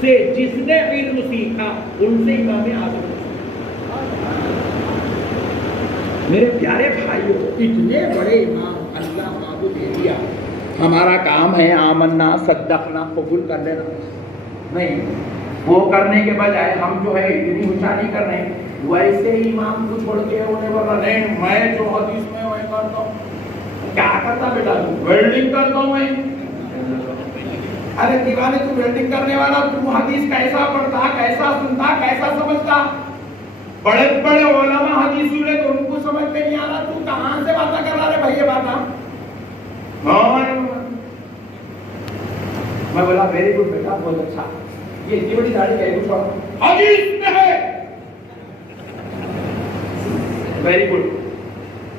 سے جس نے علم سیکھا ان سے امام اعظم. میرے پیارے بھائیوں, اتنے بڑے امام اللہ کو دے دیا. ہمارا کام ہے آمنا صدقنا قبول کر لینا, نہیں وہ کرنے کے بجائے ہم جو ہے اتنی ہوشیاری کر رہے ہیں. ویسے امام کو چھوڑ کے انہیں بولا نہیں میں جو حدیث میں وہ کرتا ہوں. کیا کرتا بیٹا, ویلڈنگ کرتا ہوں میں. ارے دیوانے تو ویلڈنگ کرنے والا, تو حدیث کیسا پڑھتا, کیسا سنتا, کیسا سمجھتا. بڑے بڑے علماء حدیث سنے تو ان کو سمجھ میں نہیں آ رہا, تو کہاں سے باتیں کر رہا ہے بھائی یہ باتاں. میں بولا ویری گڈ بیٹا, بہت اچھا. یہ اتنی بڑی داڑھی کہہ دو حدیث میں ہے, ویری گڈ.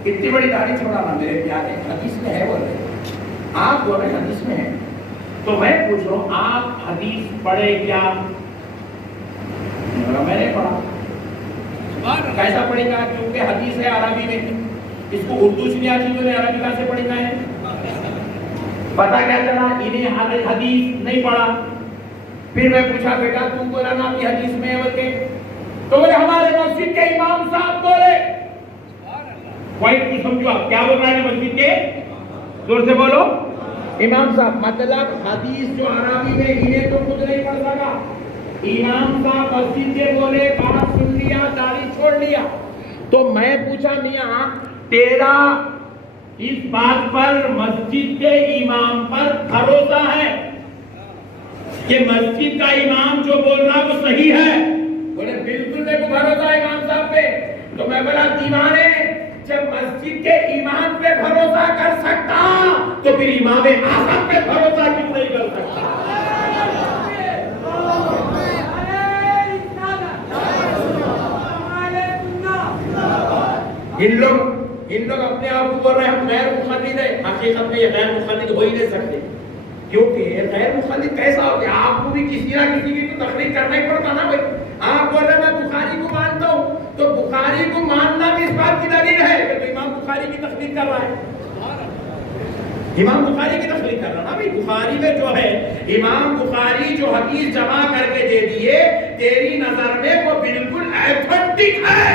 اتنی بڑی داڑھی چھوڑانا میرے پیارے, حدیث میں ہے بول رہے, آپ بول رہے حدیث میں ہے. تو میں پوچھ رہا ہوں آپ حدیث پڑھے کیا؟ میں نے پڑھا. کیسا پڑھے گا؟ کیونکہ حدیث ہے عربی میں, اس کو اردو سے نہیں آتی تو عربی کہاں سے پڑھے گا ہے. پتا کیا چلا, انہیں حدیث نہیں پڑھا. پھر میں پوچھا بیٹا تم بولا نا بھی حدیث میں ہے بولتے, تو بولے ہمارے مسجد کے امام صاحب بولے. پوائنٹ کو سمجھو آپ کیا بول رہا ہے مسجد کے, زور سے بولو امام صاحب. مطلب حدیث جو عربی میں انہیں تو خود نہیں پڑھ سکا, امام صاحب مسجد کے بولے, بات سن لیا, داڑھی چھوڑ لیا. تو میں پوچھا میاں تیرا اس بات پر مسجد کے امام پر بھروسہ ہے کہ مسجد کا امام جو بول رہا وہ صحیح ہے؟ بولے بالکل میرے کو بھروسہ ہے امام صاحب پہ. تو میں بولا دیوانے, جب مسجد کے امام پہ بھروسہ کر سکتا تو پھر امام اعظم پہ بھروسہ کیوں نہیں کر سکتا؟ ان لوگ اپنے آپ کو بول رہے ہیں ہم غیر مخلد ہیں. حقیقت میں یہ غیر مخلد ہو ہی نہیں سکتے, کیونکہ غیر مخلد کیسا ہوتا ہے, آپ کو بھی کسی نہ کسی کی تو تخلیق کرنا ہی پڑتا نا بھائی. آپ بول رہے ہیں میں بخاری کو مانتا ہوں, تو بخاری کو ماننا بھی اس بات کی دلیل ہے کہ تو امام بخاری کی تخلیق کر رہا ہے. امام بخاری کی تخلیق کر رہا نا بھائی. بخاری میں جو ہے امام بخاری جو حدیث جمع کر کے دے دیے, تیری نظر میں وہ بالکل ایتھنٹک ہے,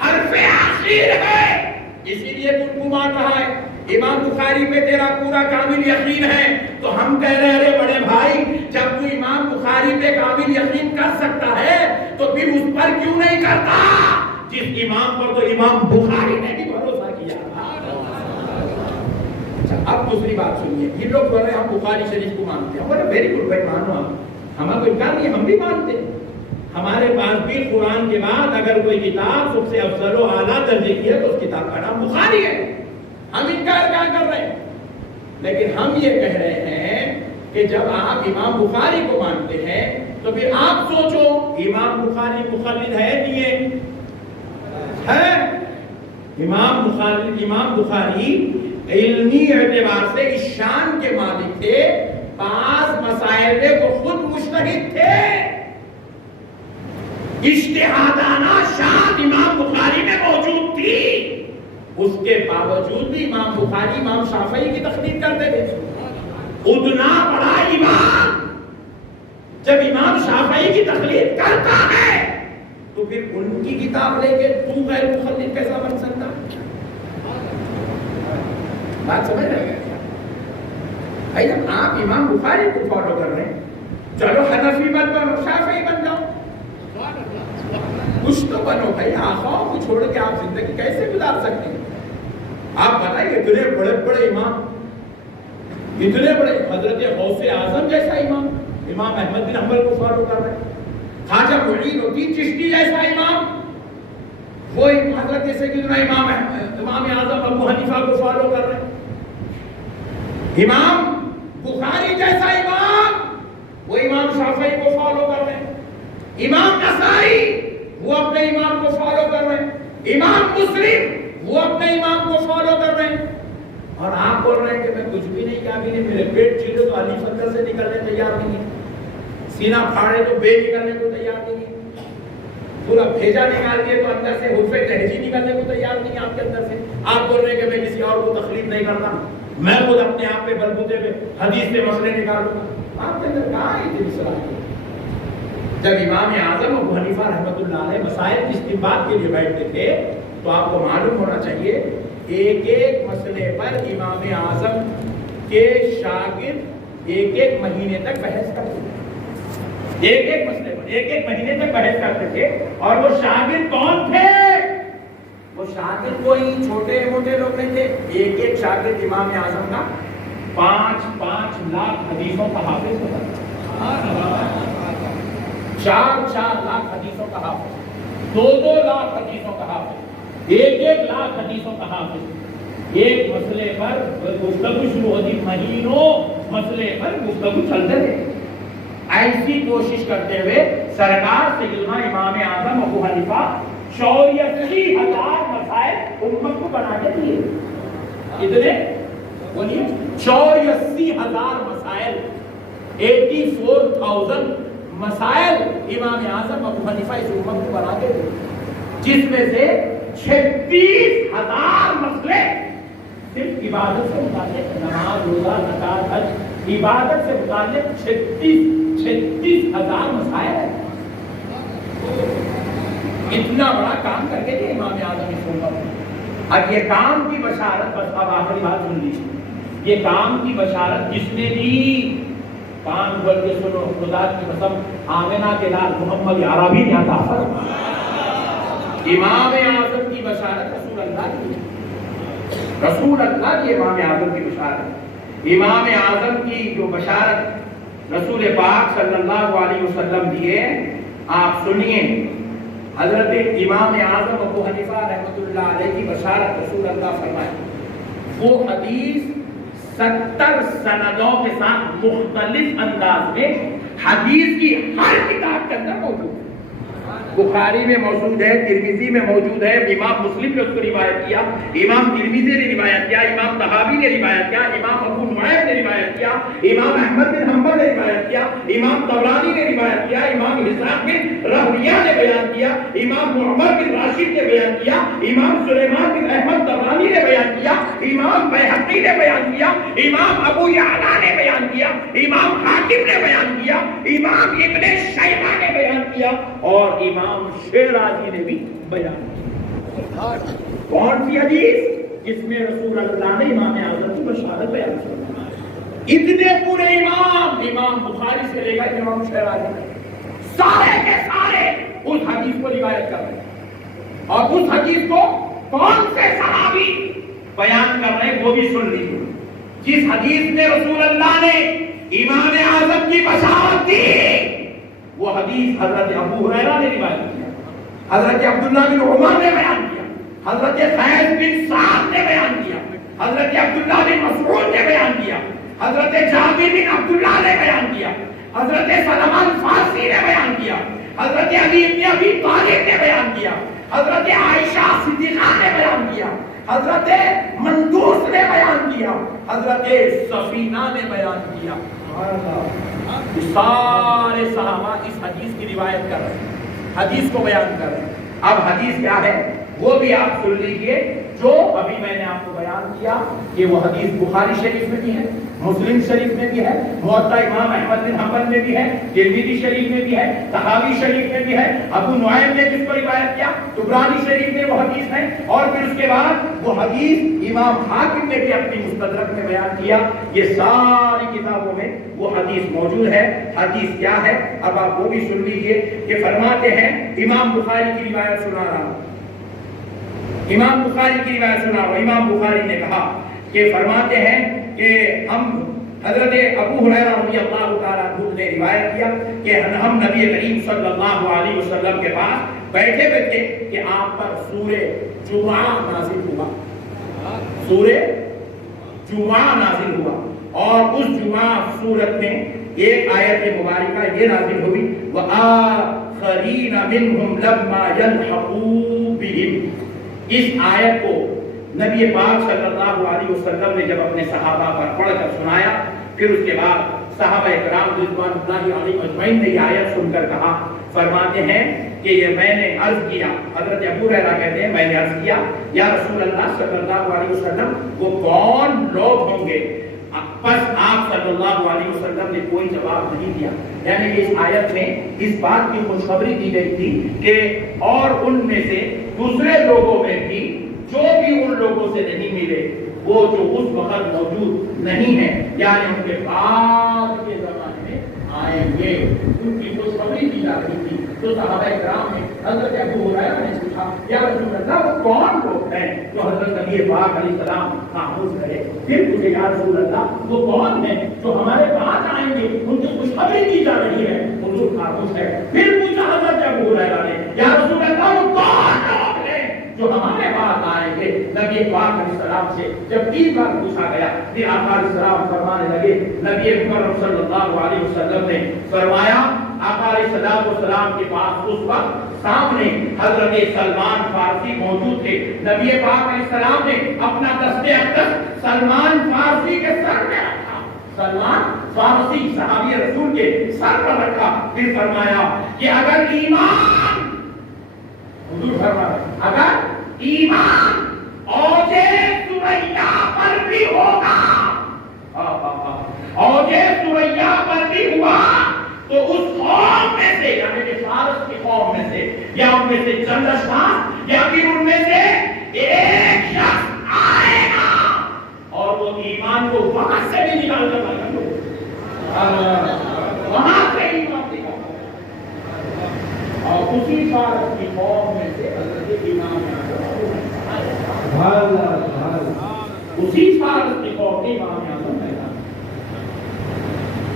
حرف آخر ہے, اسی لیے تم کو مان رہا ہے. امام بخاری پہ تیرا پورا کامل یقین ہے, تو ہم کہہ رہے ہیں بڑے بھائی جب تو امام بخاری پہ کامل یقین کر سکتا ہے تو پھر اس پر کیوں نہیں کرتا جس امام پر تو امام بخاری نے بھی بھروسہ کیا. اچھا اب دوسری بات سنیے. یہ لوگ بول رہے ہیں ہم بخاری شریف کو مانتے ہیں. بولے ویری گڈ بھائی مانو آپ, ہمیں کوئی انکار نہیں, ہم بھی مانتے ہیں. ہمارے پاس بھی قرآن کے بعد اگر کوئی کتاب سب سے افضل و اعلیٰ درجے کی ہے تو اس کتاب کا نام بخاری ہے. ہم انکار کیا کر رہے ہیں؟ لیکن ہم یہ کہہ رہے ہیں کہ جب آپ امام بخاری کو مانتے ہیں تو پھر آپ سوچو امام بخاری مخلد ہے نہیں ہے؟ امام بخاری علمی اعتبار سے اس شان کے مالک تھے, بعض مسائل میں وہ خود مجتہد تھے. اجتہادانہ شان امام بخاری میں موجود تھی. اس کے باوجود بھی امام بخاری امام شافعی کی تقلید کرتے تھے. اتنا بڑا امام جب امام شافعی کی تقلید کرتا ہے تو پھر ان کی کتاب لے کے تو غیر مخلد کیسا بن سکتا؟ بات سمجھ رہے ہیں بھائی؟ جب آپ امام بخاری کو فالو کر رہے ہیں, چلو حنفی مت بنو, شافعی بن جاؤ, کچھ تو بنو بھائی. آخاؤں کو چھوڑ کے آپ زندگی کیسے گزار سکتے ہیں؟ آپ بتائیے اتنے بڑے بڑے امام, اتنے بڑے حضرت غوث اعظم جیسا امام, امام احمد بن حنبل کو فالو کر رہے ہیں. خواجہ معین الدین چشتی جیسا امام, وہ حضرت سیدنا امام اعظم ابو حنیفہ کو فالو کر رہے ہیں. امام بخاری جیسا امام, وہ امام شافعی کو فالو کر رہے ہیں. امام نسائی وہ اپنے امام کو فالو کر رہے ہیں. امام مسلم وہ اپنے امام کو فالو کر رہے ہیں. اور آپ بول رہے ہیں کہ میں کچھ بھی نہیں کہا, بھی نہیں, میرے پیٹ چیلے تو علی فندر سے نکلنے تیار نہیں ہے, سینہ پھاڑے تو بے نکلنے کو تیار نہیں ہے, پورا بھیجا نکال دیے تو اندر سے حرف تہجی نکلنے کو تیار نہیں ہے آپ کے اندر سے. آپ بول رہے ہیں کہ میں کسی اور کو تقلید نہیں کرتا, میں خود اپنے آپ پہ بلبوتے پہ حدیث سے مسئلے نکالوں گا. آپ کے اندر کہاں ہے اتنی صلاحیت؟ جب امام اعظم ابو حنیفہ رحمۃ اللہ علیہ مسائل کی استنباط کے لیے بیٹھتے تھے تو آپ کو معلوم ہونا چاہیے ایک ایک مسئلے پر امام اعظم کے شاگرد ایک ایک مہینے تک بحث کرتے تھے. ایک ایک مسئلے پر ایک ایک مہینے تک بحث کرتے تھے. اور وہ شاگرد کون تھے؟ وہ شاگرد کوئی چھوٹے موٹے لوگ نہیں تھے. ایک ایک شاگرد امام اعظم کا 5 لاکھ حدیثوں کا حافظ ہوتا تھا. 4 لاکھ حدیثوں کا حافظ, 2 لاکھ حدیثوں کا حافظ, 1 لاکھ حدیثوں کا حافظ. ایک مسئلے پر گفتگو شروع ہوتی, مہینوں مسئلے پر گفتگو چلتے تھے. ایسی کوشش کرتے ہوئے سرکار سیدنا امام اعظم ابو حنیفہ 84,000 مسائل امت کو بنا کے دیے. اتنے بولیے 84,000 مسائل, 84,000 مسائل امام اعظم ابو حنیفہ اس امت کو بنا کے دیے, جس میں سے 36,000 مسئلے صرف عبادت سے متعلق, نماز روزہ زکات حج عبادت سے متعلق 36,000 مسائل ہیں. اتنا بڑا کام کر کے دیا امام اعظم اس امت میں. اب یہ کام کی بشارت, بس اب آخری بات سن لیجیے, یہ کام کی بشارت جس نے دی, کان کھول کے سنو, خدا کی قسم آمنہ کے لال محمد عربی نے عطا فرمایا. امام اعظم کی بشارت رسول اللہ کی, رسول اللہ کی امام اعظم کی بشارت. امام اعظم کی جو بشارت رسول پاک صلی اللہ علیہ وسلم دیے, آپ سنیے. حضرت امام اعظم ابو حنیفہ رحمۃ اللہ علیہ کی بشارت رسول اللہ فرمائے. وہ حدیث 70 سندوں کے ساتھ مختلف انداز میں حدیث کی ہر کتاب کے اندر موجود ہے. بخاری میں موجود ہے, ترمذی میں موجود ہے, امام مسلم نے اس کو روایت کیا, امام ترمذی نے روایت کیا, امام طحاوی نے روایت کیا, امام ابو نعیم نے روایت کیا, امام احمد بن حنبل نے روایت کیا, امام طبرانی نے روایت کیا, امام اسحاق بن راہویہ نے بیان کیا, امام محمد بن راشد نے بیان کیا, امام سلیمان بن احمد طبرانی نے بیان کیا, امام بیہقی نے بیان کیا, امام ابو یعلا نے بیان کیا, امام حاکم نے بیان کیا, امام ابن شیبہ نے بیان کیا, اور امام شیرازی نے بھی بیان کیا. کون سی حدیث؟ جس میں رسول اللہ نے امام اعظم کی بشارت بیان کی. اتنے پورے امام بخاری سے لے کر امام شیرازی سارے کے سارے اس حدیث کو روایت کر رہے ہیں. اور اس حدیث کو کون سے صحابی بیان کر رہے ہیں وہ بھی سن لیجیے. جس حدیث میں رسول اللہ نے امام اعظم کی بشارت دی وہ حدیث حضرت ابو ہریرہ نے روایت کیا, حضرت عبداللہ بن عمر نے بیان کیا, حضرت قیس بن سعد نے بیان کیا, حضرت عبداللہ بن مسعود نے بیان کیا, حضرت جابر بن عبداللہ نے بیان کیا, حضرت سلمان فارسی نے بیان کیا, حضرت علی بن ابی طالب نے بیان کیا, حضرت عائشہ صدیقہ نے بیان کیا, حضرت مندوس نے بیان کیا, حضرت سفینہ نے بیان کیا. سارے صحابہ اس حدیث کی روایت کر رہے ہیں, حدیث کو بیان کر رہے ہیں. اب حدیث کیا ہے وہ بھی آپ سن لیجئے. جو ابھی میں نے آپ کو بیان کیا کہ وہ حدیث بخاری شریف میں بھی ہے, مسلم شریف میں بھی ہے, موطا امام احمد بن حنبل میں بھی ہے, ترمذی شریف میں بھی ہے, طحاوی شریف میں بھی ہے, ابو نعیم نے جس کو روایت کیا طبرانی شریف میں وہ حدیث ہے, اور پھر اس کے بعد وہ حدیث امام حاکم نے بھی اپنی مستدرک میں بیان کیا. یہ ساری کتابوں میں وہ حدیث موجود ہے. حدیث کیا ہے اب آپ وہ بھی سن لیجئے کہ فرماتے ہیں, امام بخاری کی روایت سنا رہا ہوں, امام بخاری کی روایت سنا رہا ہوں. امام بخاری نے کہا کہ فرماتے ہیں کہ ہم حضرت ابو ہریرہ رضی اللہ تعالیٰ عنہ نے روایت کیا کہ ہم نبی کریم صلی اللہ علیہ وسلم کے پاس بیٹھے ہوئے تھے کہ آپ پر سورہ جمعہ نازل ہوا, سورہ جمعہ نازل ہوا, اور اس جمعہ سورت میں ایک آیت مبارکہ یہ نازل ہوئی وآخرین منہم لما یلحقوا بہم. اس آیت کو نبی پاک صلی اللہ علیہ وسلم نے جب اپنے صحابہ پر پڑھ کر سنایا, پھر اس کے بعد صحابہ کرام رضوان اللہ علیہم اجمعین نے یہ آیت سن کر کہا, فرماتے ہیں کہ یہ میں نے عرض کیا, حضرت ابو ہریرہ کہتے ہیں میں نے عرض کیا یا رسول اللہ صلی اللہ علیہ وسلم وہ کون لوگ ہوں گے؟ پس آپ صلی اللہ علیہ وسلم نے کوئی جواب نہیں دیا. یعنی کہ اس آیت میں اس بات کی خوشخبری دی گئی تھی کہ اور ان میں سے دوسرے لوگوں میں بھی جو بھی ان لوگوں سے نہیں ملے وہ جو اس وقت موجود نہیں ہے, یعنی ان کے بعد کے زمانے میں آئیں گے, ان کی خوشخبری دی جا رہی تھی. تو صحابہ کرام نے حضرت ابو ہریرہ نے پوچھا یا رسول اللہ وہ کون لوگ ہیں؟ تو حضرت نبی پاک علیہ السلام خاموش رہے. پھر پوچھے یا رسول اللہ وہ کون ہیں جو ہمارے پاس آئیں گے, ان کی خوشخبری دی جا رہی ہے. حضور خاموش ہے. پھر پوچھا حضرت ابو ہریرہ نے یا رسول اللہ وہ کون لوگ ہیں جو ہمارے پاس آئیں گے؟ نبی پاک علیہ السلام سے جب 3 بار پوچھا گیا پھر آقا علیہ السلام فرمانے لگے, نبی اکرم صلی اللہ علیہ وسلم نے فرمایا آقا علیہ السلام کے پاس اس وقت سامنے حضرت سلمان فارسی موجود تھے. نبی پاک علیہ السلام نے اپنا دست اقدس سلمان فارسی کے سر میں رکھا, سلمان فارسی صحابی رسول کے سر پر رکھا. پھر فرمایا کہ اگر ایمان, حضور فرمایا اگر ایمان اوجے سوریا پر بھی ہوگا, اوجے سوریا پر بھی ہوا تو اس قوم میں سے یعنی کہ فارس کی قوم میں سے یا ان میں سے چند اشخاص یا پھر ان میں سے ایک شخص آئے گا اور وہ ایمان کو وہاں سے بھی نکال کر لائے گا, وہاں سے ایمان نکال کر, اور اسی فارس کی قوم میں سے حضرت امام اسی فارس کی قوم کے امام اعظم ہے.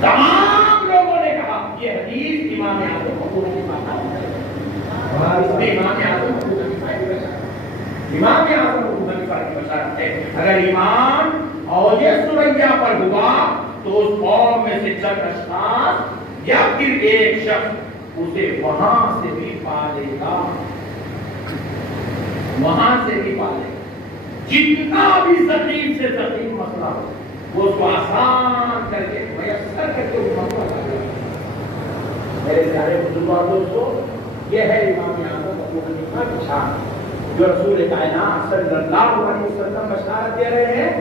تمام لوگوں نے کہا یہ حدیث امام اعظم کو نہیں پاتا, اس میں امام اعظم کو نہیں پاتا, امام اعظم کو نہیں پاتا. اگر ایمان اور یہ سوریا پر ہوا تو اس قوم میں سے چند اشخاص یا پھر ایک شخص اسے وہاں سے بھی پالے گا, وہاں سے بھی پالے گا. جتنا بھی ضعیف سے ضعیف مسئلہ ہو وہ اس کو آسان کر کے میسر کر کے مسئلہ لگا. میرے پیارے بزرگوں دوستو, یہ ہے امام اعظم ابو حنیفہ کی شان جو رسول کائنات صلی اللہ علیہ وسلم بشارت دے رہے ہیں.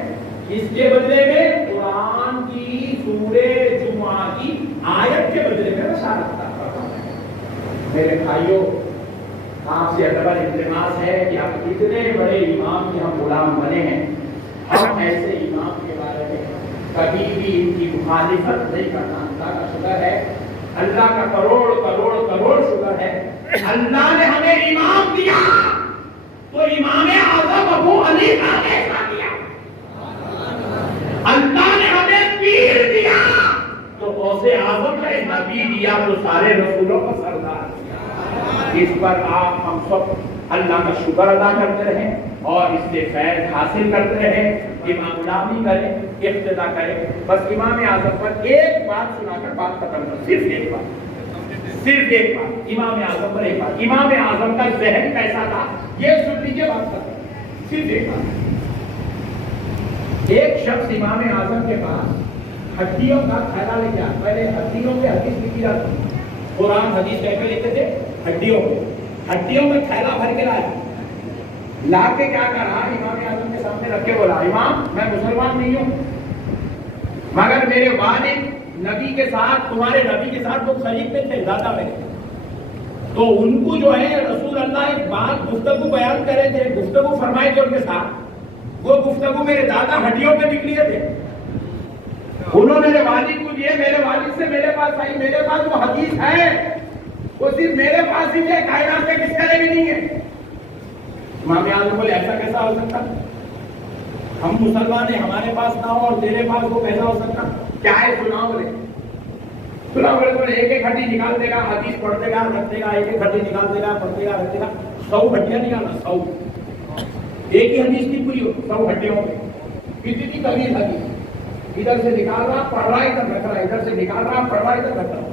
اس کے بدلے میں قرآن کی سورہ جمعہ کی آیت کے بدلے میں بشارت کرتا ہے. میرے بھائیوں, آپ سے ادب التماس ہے کہ آپ اتنے بڑے امام کے ہم غلام بنے ہیں, ہم ایسے امام کے بارے میں کبھی بھی ان کی مخالفت نہیں کرنا. اللہ کا شکر ہے, اللہ کا کروڑ کروڑ کروڑ شکر ہے, اللہ نے ہمیں امام دیا تو امام اعظم ابو حنیفہ نے ایسا کیا. اللہ نے ہمیں پیر دیا تو غوث اعظم کا نبی دیا تو سارے رسولوں کا سردار. اس پر آپ ہم سب اللہ کا شکر ادا کرتے رہیں اور اس سے فیض حاصل کرتے رہیں. امام غلامی کریں, اقتدا کریں. بس امام اعظم پر ایک بات سنا کر بات ختم کر, صرف ایک بات امام اعظم پر ایک بات. امام اعظم کا ذہن کیسا تھا یہ سن لیجیے, بات ختم. صرف ایک بات. ایک شخص امام اعظم کے پاس ہڈیوں کا تھیلا لے جا. پہلے ہڈیوں پہ حدیث لکھی جاتی, قرآن حدیث کہہ کے لکھتے تھے ہڈیوں میں تھیلا بھر کے لایا. لا کے کیا کرا, امام اعظم کے سامنے رکھ کے بولا, امام میں مسلمان نہیں ہوں مگر میرے والد نبی کے ساتھ, تمہارے نبی کے ساتھ وہ خلیف میں تھے, دادا میں, تو ان کو جو ہے رسول اللہ ایک بات گفتگو بیان کرے تھے, گفتگو فرمائے تھے ان کے ساتھ. وہ گفتگو میرے دادا ہڈیوں پہ نکلی تھے. انہوں نے میرے والد کو دیے, میرے والد سے میرے پاس آئی. میرے پاس وہ حدیث ہے, وہ صرف میرے پاس ہی ہے, کائنات میں کس کا بھی نہیں ہے. امام اعظم بولے ایسا کیسا ہو سکتا, ہم مسلمان ہیں, ہمارے پاس نہ ہو اور تیرے پاس وہ کیسا ہو سکتا, کیا ہے سناؤ. بولے ایک ایک ہڈی نکال دے گا, حدیث پڑھتے گا رکھتے گا, ایک ایک ہڈی نکال دے گا پڑھتے گا رکھتے گا. 100 ہڈیاں نکالنا, 100 ایک ہی حدیث کی پوری ہو, 100 ہڈیوں میں کتنی طویل حدیث. ادھر سے نکال رہا پڑھ رہا, ادھر رکھ رہا, ادھر سے نکال رہا پڑھ رہا, ادھر رکھ رہا.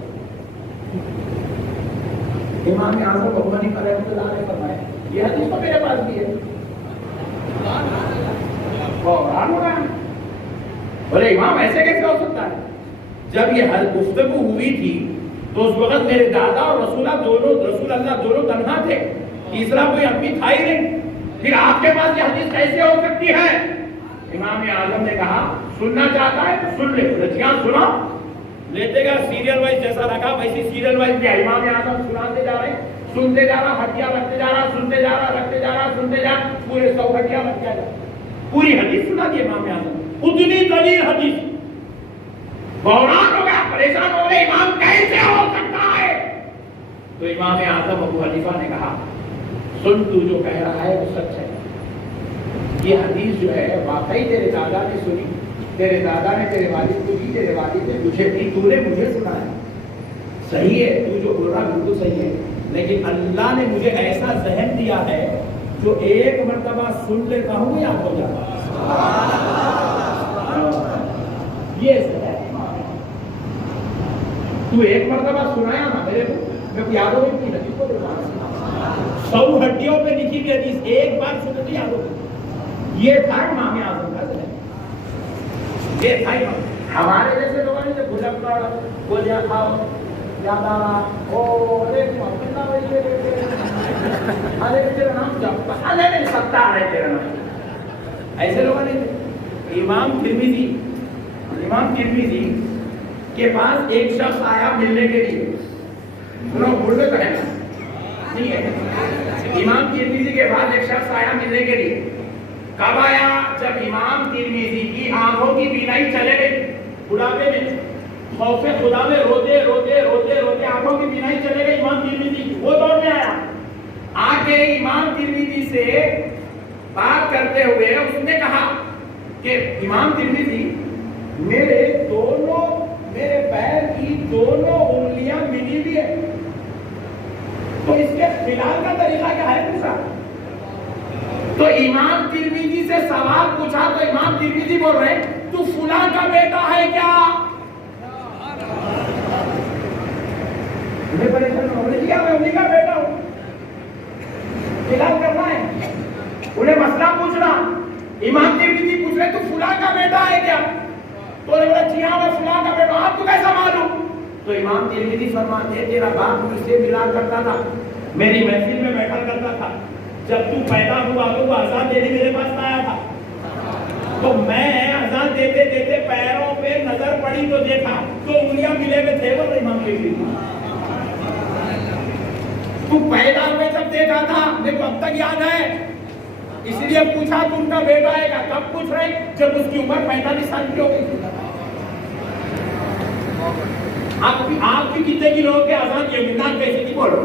امام اعظم ابو حنیفہ رحمۃ اللہ علیہ فرمایا یہ حدیث تو میرے پاس بھی ہے. بولے امام ایسے کیسے ہو سکتا ہے, جب یہ ہر گفتگو ہوئی تھی تو اس وقت میرے دادا اور رسول اللہ دونوں تنہا تھے, تیسرا کوئی آدمی تھا ہی نہیں, پھر آپ کے پاس یہ حدیث کیسے ہو سکتی ہے. امام اعظم نے کہا سننا چاہتا ہے تو سن لے, رچیاں سنا. لیتے گا سیریل وائز, جیسا رکھا ویسی سیریل وائز کیا. امام اعظم سناتے جا رہے, سنتے جا رہا, ہڈیاں رکھتے جا رہا, سنتے جا رہا, رکھتے جا رہا, سنتے جا رہا, پورے 100 ہڈیاں رکھ جا رہا, پوری حدیث سنا دی امام اعظم. اتنی طویل حدیث. بحران ہو گیا, پریشان ہو گئے, امام کیسے ہو سکتا ہے. تو امام اعظم ابو حنیفہ نے کہا سن, تو جو کہہ رہا ہے وہ سچ ہے. یہ حدیث جو ہے واقعی تیرے دادا نے سنی, تیرے دادا نے تیرے والد کو دی, تیرے والد نے تجھے دی, تو نے مجھے سنایا. صحیح ہے, تو جو بول رہا بالکل صحیح ہے, لیکن اللہ نے مجھے ایسا ذہن دیا ہے جو ایک مرتبہ سن لیتا ہوں یاد ہو جاتا ہے. یہ ذہن تو ایک مرتبہ سنایا نا میرے کو, میں یاد ہو گئی تھی. 100 ہڈیوں پہ لکھی گئی حدیث ایک بار سنے تو یاد ہو گئی. یہ تھا امام اعظم کا ذہن, یہ تھا. ہمارے جیسے لوگوں نے بھجک کر گولیاں کھاؤ, یاد آ رہا, ارے تیرا نام جب نہیں سکتا ہے تیرا نام, ایسے لوگوں نے. امام ترمذی کے پاس ایک شخص آیا ملنے کے لیے. بولتے تو ہے نا, نہیں ہے. امام ترمذی کے پاس ایک شخص آیا ملنے کے لیے. کب آیا, جب امام ترمذی کی آنکھوں کی بینائی چلے گئی, بڑھاپے میں خوف خدا میں روتے آنکھوں کی بینائی چلے گئی امام ترمذی. وہ دور میں آیا, آ کے امام ترمذی سے بات کرتے ہوئے اس نے کہا کہ امام ترمذی میرے پیر کی دونوں انگلیاں ملی ہوئی ہے, تو اس کے خلاف کا طریقہ کیا ہے پوچھا. تو امام ترمذی سے سوال پوچھا تو امام ترمذی بول رہے تو فلاں کا بیٹا ہے کیا. میں انہیں کا بیٹا ہوں, خلاف کرنا ہے, انہیں مسئلہ پوچھنا. امام ترمذی پوچھ رہے تو فلاں کا بیٹا ہے کیا, تو نے بولا جی ہاں میں فلاں کا بیٹا. آپ کو کیسا معلوم. تو امام ترمذی فرماتے ہیں تیرا باپ مجھ سے ملا کرتا تھا, میری محفل میں بیٹھا کرتا تھا, جب تو پیدا ہوا تو وہ اذان دینے میرے پاس آیا تھا, تو میں اذان دیتے دیتے پیروں پہ نظر پڑی تو دیکھا تو انگلیاں ملے ہوئے تھے. وہ امام ترمذی تو پیدا ہوئے جب دیکھا تھا, میرے کو اب تک یاد ہے, اس لیے پوچھا تو ان کا بیٹا ہے کیا. کب پوچھ رہے, جب اس کی عمر 45 سال کی ہو گئی. آپ کی کتنے کی لوگ کے اذان یہ مدان کیسے کی بولو,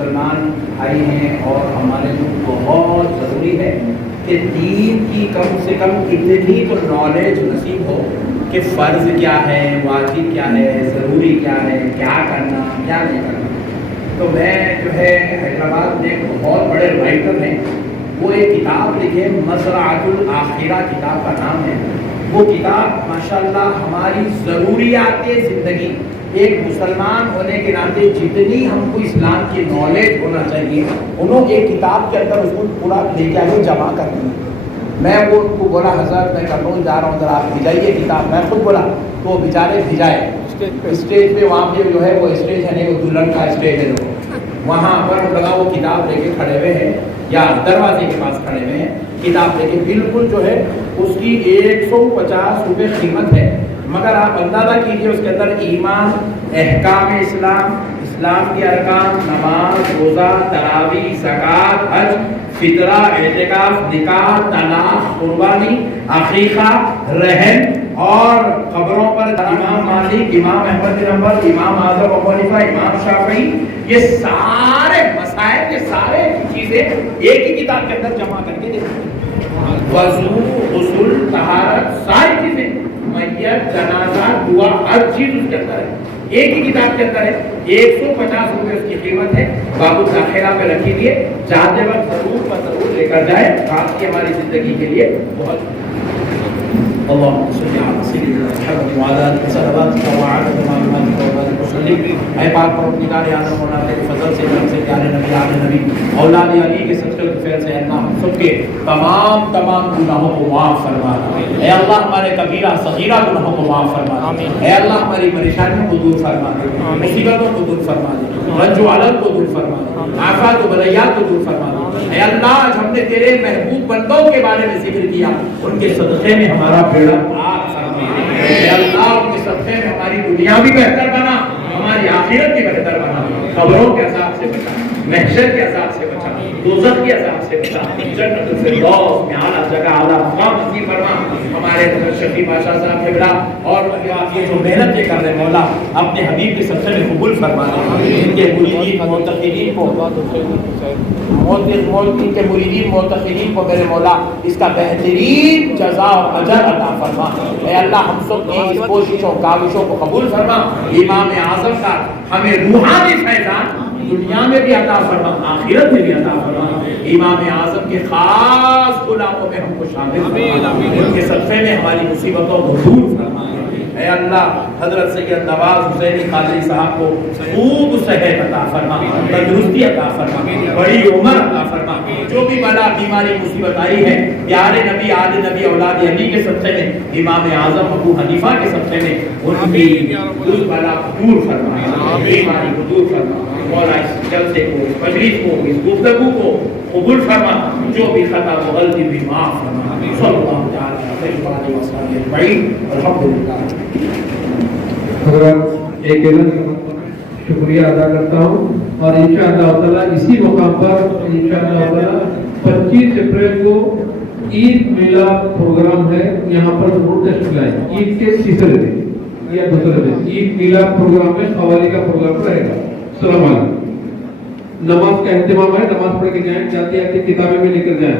مسلمان بھائی ہیں اور ہمارے لیے بہت ضروری ہے کہ دین کی کم سے کم اتنی تو نالج نصیب ہو کہ فرض کیا ہے، واجب کیا ہے، ضروری کیا ہے، کیا کرنا کیا نہیں کرنا۔ تو میں جو ہے حیدرآباد میں ایک بہت بڑے رائٹر ہیں، وہ ایک کتاب لکھے، مزرعۃ الآخرہ کتاب کا نام ہے۔ وہ کتاب ماشاءاللہ ہماری ضروریات زندگی، ایک مسلمان ہونے کے ناطے جتنی ہم کو اسلام کی نالج ہونا چاہیے، انہوں ایک کتاب کے اندر اس کو پورا لے کے آئے جمع کر دیا۔ میں وہ ان کو بولا حضرت میں کرنول جا رہا ہوں، ذرا آپ بھیجائیے کتاب۔ میں خود بولا تو وہ بیچارے بھیجائے اسٹیج پہ، وہاں پہ جو ہے وہ اسٹیج ہے نہیں، وہ دلہن کا اسٹیج ہے، وہاں پر لگا وہ کتاب لے کے کھڑے ہوئے ہیں یا دروازے کے پاس کھڑے ہوئے ہیں، کتاب لے کے بالکل جو ہے اس کی 150 روپے قیمت ہے، مگر آپ اندازہ کیجئے اس کے اندر ایمان، احکام اسلام، اسلام کے ارکان، نماز، روزہ، تراویح، زکوٰۃ، حج، فطرہ، اعتکاف، نکاح، طلاق، قربانی، عقیقہ، رہن اور قبروں پر امام مالک، امام احمد بن حنبل، امام اعظم ابو حنیفہ، امام شافعی، یہ سارے مسائل، یہ سارے چیزیں ایک ہی کتاب کے اندر جمع کر کے دیتے ہیں۔ وضو، غسل، طہارت، ساری چیزیں، میت، جنازہ، دعا، ہر چیز اس کے اندر ہے، ایک ہی کتاب کے اندر ہے۔ 150 روپے اس کی قیمت ہے، باب الآخرہ پہ رکھی دیے، چاہتے وقت ضرور لے کر جائے، آپ کی ہماری زندگی کے لیے بہت اللهم صل على سيدنا محمد وعلى آله وصحبه وسلم۔ اے پاک پروردگار عالم مولا تیرے فضل سے کرم سے پیارے نبی آل نبی اولاد علی کے صدقے و فیض سے اللہ ہم سب کے تمام گناہوں کو معاف فرما۔ اے اللہ ہمارے کبیرہ صغیرہ گناہوں کو معاف فرما۔ اے اللہ ہماری پریشانیوں کو دور فرما دے، مصیبتوں کو دور فرما دے، رنج و علل کو دور فرما دے، آفات و بلیات کو دور فرما دے۔ اے اللہ آج ہم نے تیرے محبوب بندوں کے بارے میں ذکر کیا، ان کے صدقے میں ہمارا بیڑا پاک فرما۔ اے اللہ ان کے صدقے میں ہماری دنیا بھی بہتر بنا، ہماری آخرت بھی بہتر بنا، قبروں کے عذاب سے بچا، محشر کے عذاب سے بچا، دوزخ کے عذاب سے بچا، جنت الفردوس میں اعلیٰ جگہ اعلیٰ مقام نصیب فرما۔ ہمارے حضرت شفیع بادشاہ صاحب قبلہ اور یہ جو محنتیں کر رہے مولا اپنے حبیب کے صدقے میں قبول فرما، ان کے مریدین معتقدین کو کے مریدین معتقدین کو میرے مولا اس کا بہترین جزا اور اجر عطا فرما۔ اے اللہ ہم سب کی اس کوششوں کاوشوں کو قبول فرما۔ امام اعظم کا ہمیں روحانی فیضان دنیا میں بھی عطا فرما، آخرت میں بھی عطا فرما۔ امام اعظم کے خاص غلاموں میں ہم کو شامل فرما، ان کے صدقے میں ہماری مصیبتوں کو دور فرما۔ اے اللہ حضرت سید نواز حسینی قادری صاحب کو خوب صحت عطا فرما، تندرستی عطا فرما، بڑی عمر عطا فرما۔ جو بھی بلا بیماری مصیبت آئی ہے پیارے نبی آل نبی اولاد علی کے صدقے میں، امام اعظم ابو حنیفہ کے صدقے میں ان کی اس بلا کو دور فرما، بیماری کو دور فرما۔ مولا اس جلسے کو، اس مجلس کو، اس گفتگو کو قبول فرما، جو بھی خطا و غلطی بھی معاف فرما۔ صلی اللہ تعالی علیہ وسلم اجمعین، الحمدللہ۔ حضرات ایک شکریہ ادا کرتا ہوں، اور انشاءاللہ تعالیٰ اسی مقام پر انشاءاللہ تعالیٰ 25 اپریل کو عید میلاد پروگرام ہے، یہاں پر ضرور تشریف لائیں۔ عید کے تیسرے دن یا دوسرے دن عید میلاد پروگرام میں قوالی کا پروگرام رہے گا۔ السلام علیکم۔ نماز کا اہتمام ہے، نماز پڑھ کے جائیں، جاتے آتے کتابیں میں لے کر جائیں۔